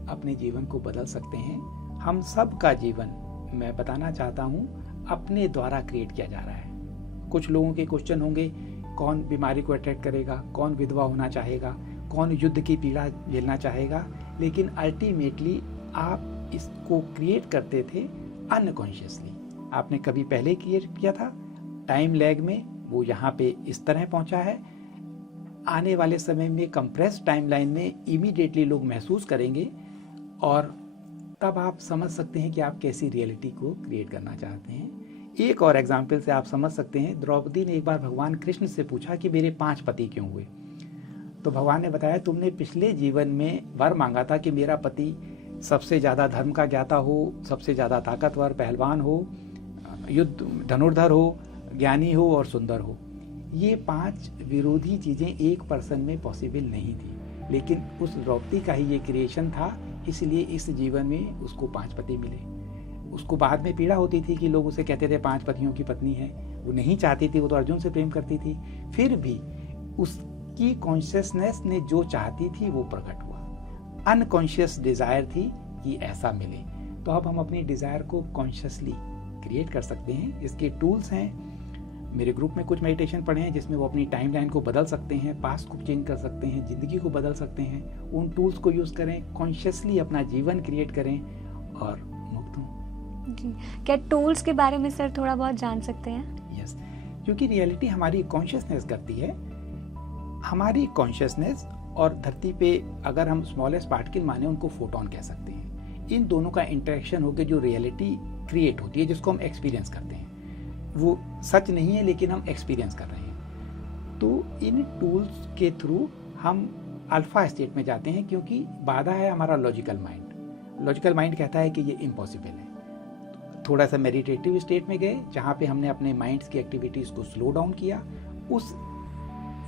अपने जीवन को बदल सकते हैं। हम सब का जीवन, मैं बताना चाहता हूँ, अपने द्वारा क्रिएट किया जा रहा है। कुछ लोगों के क्वेश्चन होंगे, कौन बीमारी को अटैक करेगा, कौन विधवा होना चाहेगा, कौन युद्ध की पीड़ा झेलना चाहेगा, लेकिन अल्टीमेटली आप इसको क्रिएट करते थे अनकॉन्शियसली। आपने कभी पहले क्रिएट किया था, टाइम लैग में वो यहाँ पे इस तरह पहुँचा है। आने वाले समय में कंप्रेस टाइमलाइन में इमीडिएटली लोग महसूस करेंगे और तब आप समझ सकते हैं कि आप कैसी रियलिटी को क्रिएट करना चाहते हैं। एक और एग्जाम्पल से आप समझ सकते हैं, द्रौपदी ने एक बार भगवान कृष्ण से पूछा कि मेरे 5 पति क्यों हुए। तो भगवान ने बताया, तुमने पिछले जीवन में वर मांगा था कि मेरा पति सबसे ज़्यादा धर्म का ज्ञाता हो, सबसे ज़्यादा ताकतवर पहलवान हो, युद्ध धनुर्धर हो, ज्ञानी हो और सुंदर हो। ये 5 विरोधी चीज़ें एक पर्सन में पॉसिबल नहीं थी, लेकिन उस द्रौपदी का ही ये क्रिएशन था, इसलिए इस जीवन में उसको 5 पति मिले। उसको बाद में पीड़ा होती थी कि लोग उसे कहते थे 5 पतियों की पत्नी है, वो नहीं चाहती थी, वो तो अर्जुन से प्रेम करती थी। फिर भी उसकी कॉन्शियसनेस ने जो चाहती थी वो प्रकट हुआ। अनकॉन्शियस डिजायर थी कि ऐसा मिले। तो अब हम अपनी डिजायर को कॉन्शियसली क्रिएट कर सकते हैं। इसके टूल्स हैं, मेरे ग्रुप में कुछ मेडिटेशन पढ़े हैं जिसमें वो अपनी टाइमलाइन को बदल सकते हैं, पास्ट को चेंज कर सकते हैं, ज़िंदगी को बदल सकते हैं। उन टूल्स को यूज़ करें, कॉन्शियसली अपना जीवन क्रिएट करें और मुक्त हों। जी, क्या टूल्स के बारे में सर थोड़ा बहुत जान सकते हैं? यस, क्योंकि रियलिटी हमारी कॉन्शियसनेस करती है। हमारी कॉन्शियसनेस और धरती पे अगर हम स्मॉलेस्ट पार्टिकल माने, उनको फोटोन कह सकते हैं। इन दोनों का इंटरेक्शन होकर जो रियलिटी क्रिएट होती है, जिसको हम एक्सपीरियंस करते हैं, वो सच नहीं है लेकिन हम एक्सपीरियंस कर रहे हैं। तो इन टूल्स के थ्रू हम अल्फा स्टेट में जाते हैं, क्योंकि बाधा है हमारा लॉजिकल माइंड। लॉजिकल माइंड कहता है कि ये इम्पॉसिबल है। थोड़ा सा मेडिटेटिव स्टेट में गए, जहाँ पे हमने अपने माइंड्स की एक्टिविटीज़ को स्लो डाउन किया। उस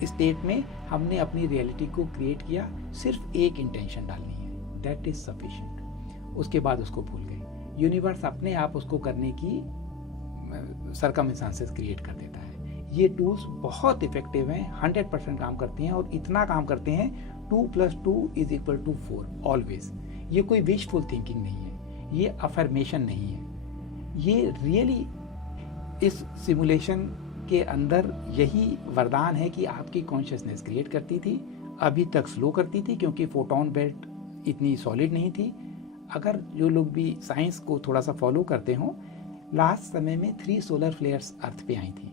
स्टेट में हमने अपनी रियलिटी को क्रिएट किया। सिर्फ एक इंटेंशन डालनी है, दैट इज सफिशिएंट। उसके बाद उसको भूल गए। यूनिवर्स अपने आप उसको करने की सर्कमस्टांसेस क्रिएट कर देता है। ये टूल्स बहुत इफेक्टिव हैं, 100% काम करते हैं, और इतना काम करते हैं 2 + 2 = 4 ऑलवेज। ये कोई विशफुल थिंकिंग नहीं है, ये अफर्मेशन नहीं है, ये रियली इस सिमुलेशन के अंदर यही वरदान है कि आपकी कॉन्शियसनेस क्रिएट करती थी। अभी तक स्लो करती थी क्योंकि फोटोन बेल्ट इतनी सॉलिड नहीं थी। अगर जो लोग भी साइंस को थोड़ा सा फॉलो करते हों, लास्ट समय में 3 सोलर फ्लेयर्स अर्थ पे आई थी।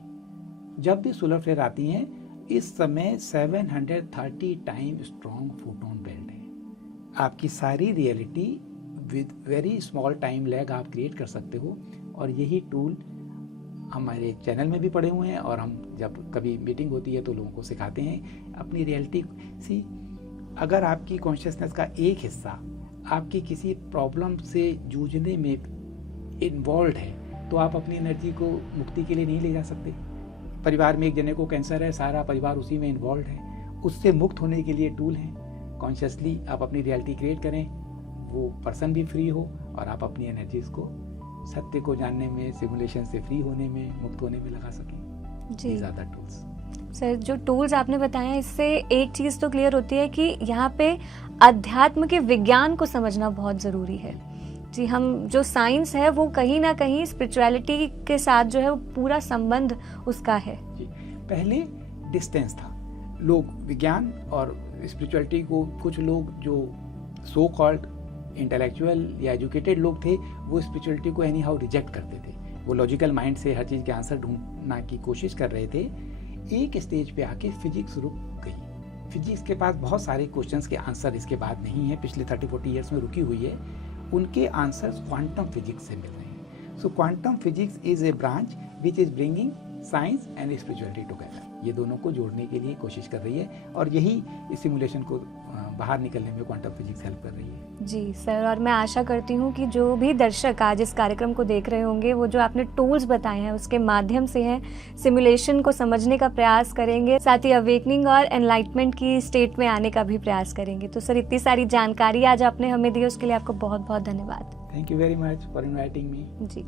जब भी सोलर फ्लेयर आती हैं, इस समय 730 टाइम स्ट्रॉन्ग फोटोन बेल्ट है। आपकी सारी reality with very small time lag आप क्रिएट कर सकते हो, और यही टूल हमारे चैनल में भी पड़े हुए हैं, और हम जब कभी मीटिंग होती है तो लोगों को सिखाते हैं अपनी रियलिटी। सी, अगर आपकी कॉन्शियसनेस का एक हिस्सा आपकी किसी प्रॉब्लम से जूझने में इन्वॉल्व है, तो आप अपनी एनर्जी को मुक्ति के लिए नहीं ले जा सकते। परिवार में एक जने को कैंसर है, सारा परिवार उसी में इन्वॉल्व है, उससे मुक्त होने के लिए टूल हैं। कॉन्शियसली आप अपनी रियलिटी क्रिएट करें, वो पर्सन भी फ्री हो, और आप अपनी एनर्जीज को सत्य को जानने में, सिमुलेशन से फ्री होने में, मुक्त होने में लगा सकें। जी ज़्यादा टूल्स। सर, जो टूल्स आपने बताए हैं, इससे एक चीज़ तो क्लियर होती है कि यहाँ पे अध्यात्म के विज्ञान को समझना बहुत ज़रूरी है। जी, हम जो साइंस है वो कहीं ना कहीं स्पिरिचुअलिटी के साथ जो है वो पूरा संबंध उसका है। जी, पहले डिस्टेंस था। लोग विज्ञान और स्पिरिचुअलिटी को, कुछ लोग जो सो कॉल्ड इंटेलेक्चुअल या एजुकेटेड लोग थे, वो स्पिरिचुअलिटी को एनी हाउ रिजेक्ट करते थे। वो लॉजिकल माइंड से हर चीज़ के आंसर ढूंढना की कोशिश कर रहे थे। एक स्टेज पे आके फिजिक्स रुक गई। फिजिक्स के पास बहुत सारे क्वेश्चंस के आंसर इसके बाद नहीं है, पिछले 30-40 ईयर्स में रुकी हुई है। उनके आंसर्स क्वांटम फिजिक्स से मिल रहे हैं। सो quantum physics is a branch which is bringing science and spirituality together. ये दोनों को जोड़ने के लिए कोशिश कर रही है, और यही इस सिमुलेशन को बाहर निकलने में क्वांटम फिजिक्स हेल्प कर रही है। जी सर, और मैं आशा करती हूँ कि जो भी दर्शक आज इस कार्यक्रम को देख रहे होंगे, वो जो आपने टूल्स बताए हैं उसके माध्यम से हैं सिमुलेशन को समझने का प्रयास करेंगे, साथ ही अवेकनिंग और एनलाइटमेंट की स्टेट में आने का भी प्रयास करेंगे। तो सर, इतनी सारी जानकारी आज आपने हमें दी, उसके लिए आपको बहुत बहुत धन्यवाद। Thank you very much for inviting me. जी,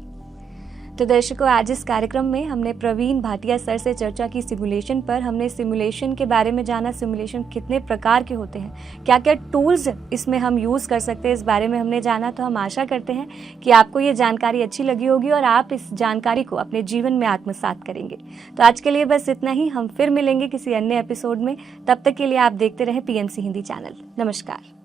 तो दर्शकों, आज इस कार्यक्रम में हमने प्रवीण भाटिया सर से चर्चा की सिमुलेशन पर। हमने सिमुलेशन के बारे में जाना, सिमुलेशन कितने प्रकार के होते हैं, क्या क्या टूल्स इसमें हम यूज़ कर सकते हैं, इस बारे में हमने जाना। तो हम आशा करते हैं कि आपको ये जानकारी अच्छी लगी होगी और आप इस जानकारी को अपने जीवन में आत्मसात करेंगे। तो आज के लिए बस इतना ही। हम फिर मिलेंगे किसी अन्य एपिसोड में। तब तक के लिए आप देखते रहें PMC हिंदी चैनल। नमस्कार।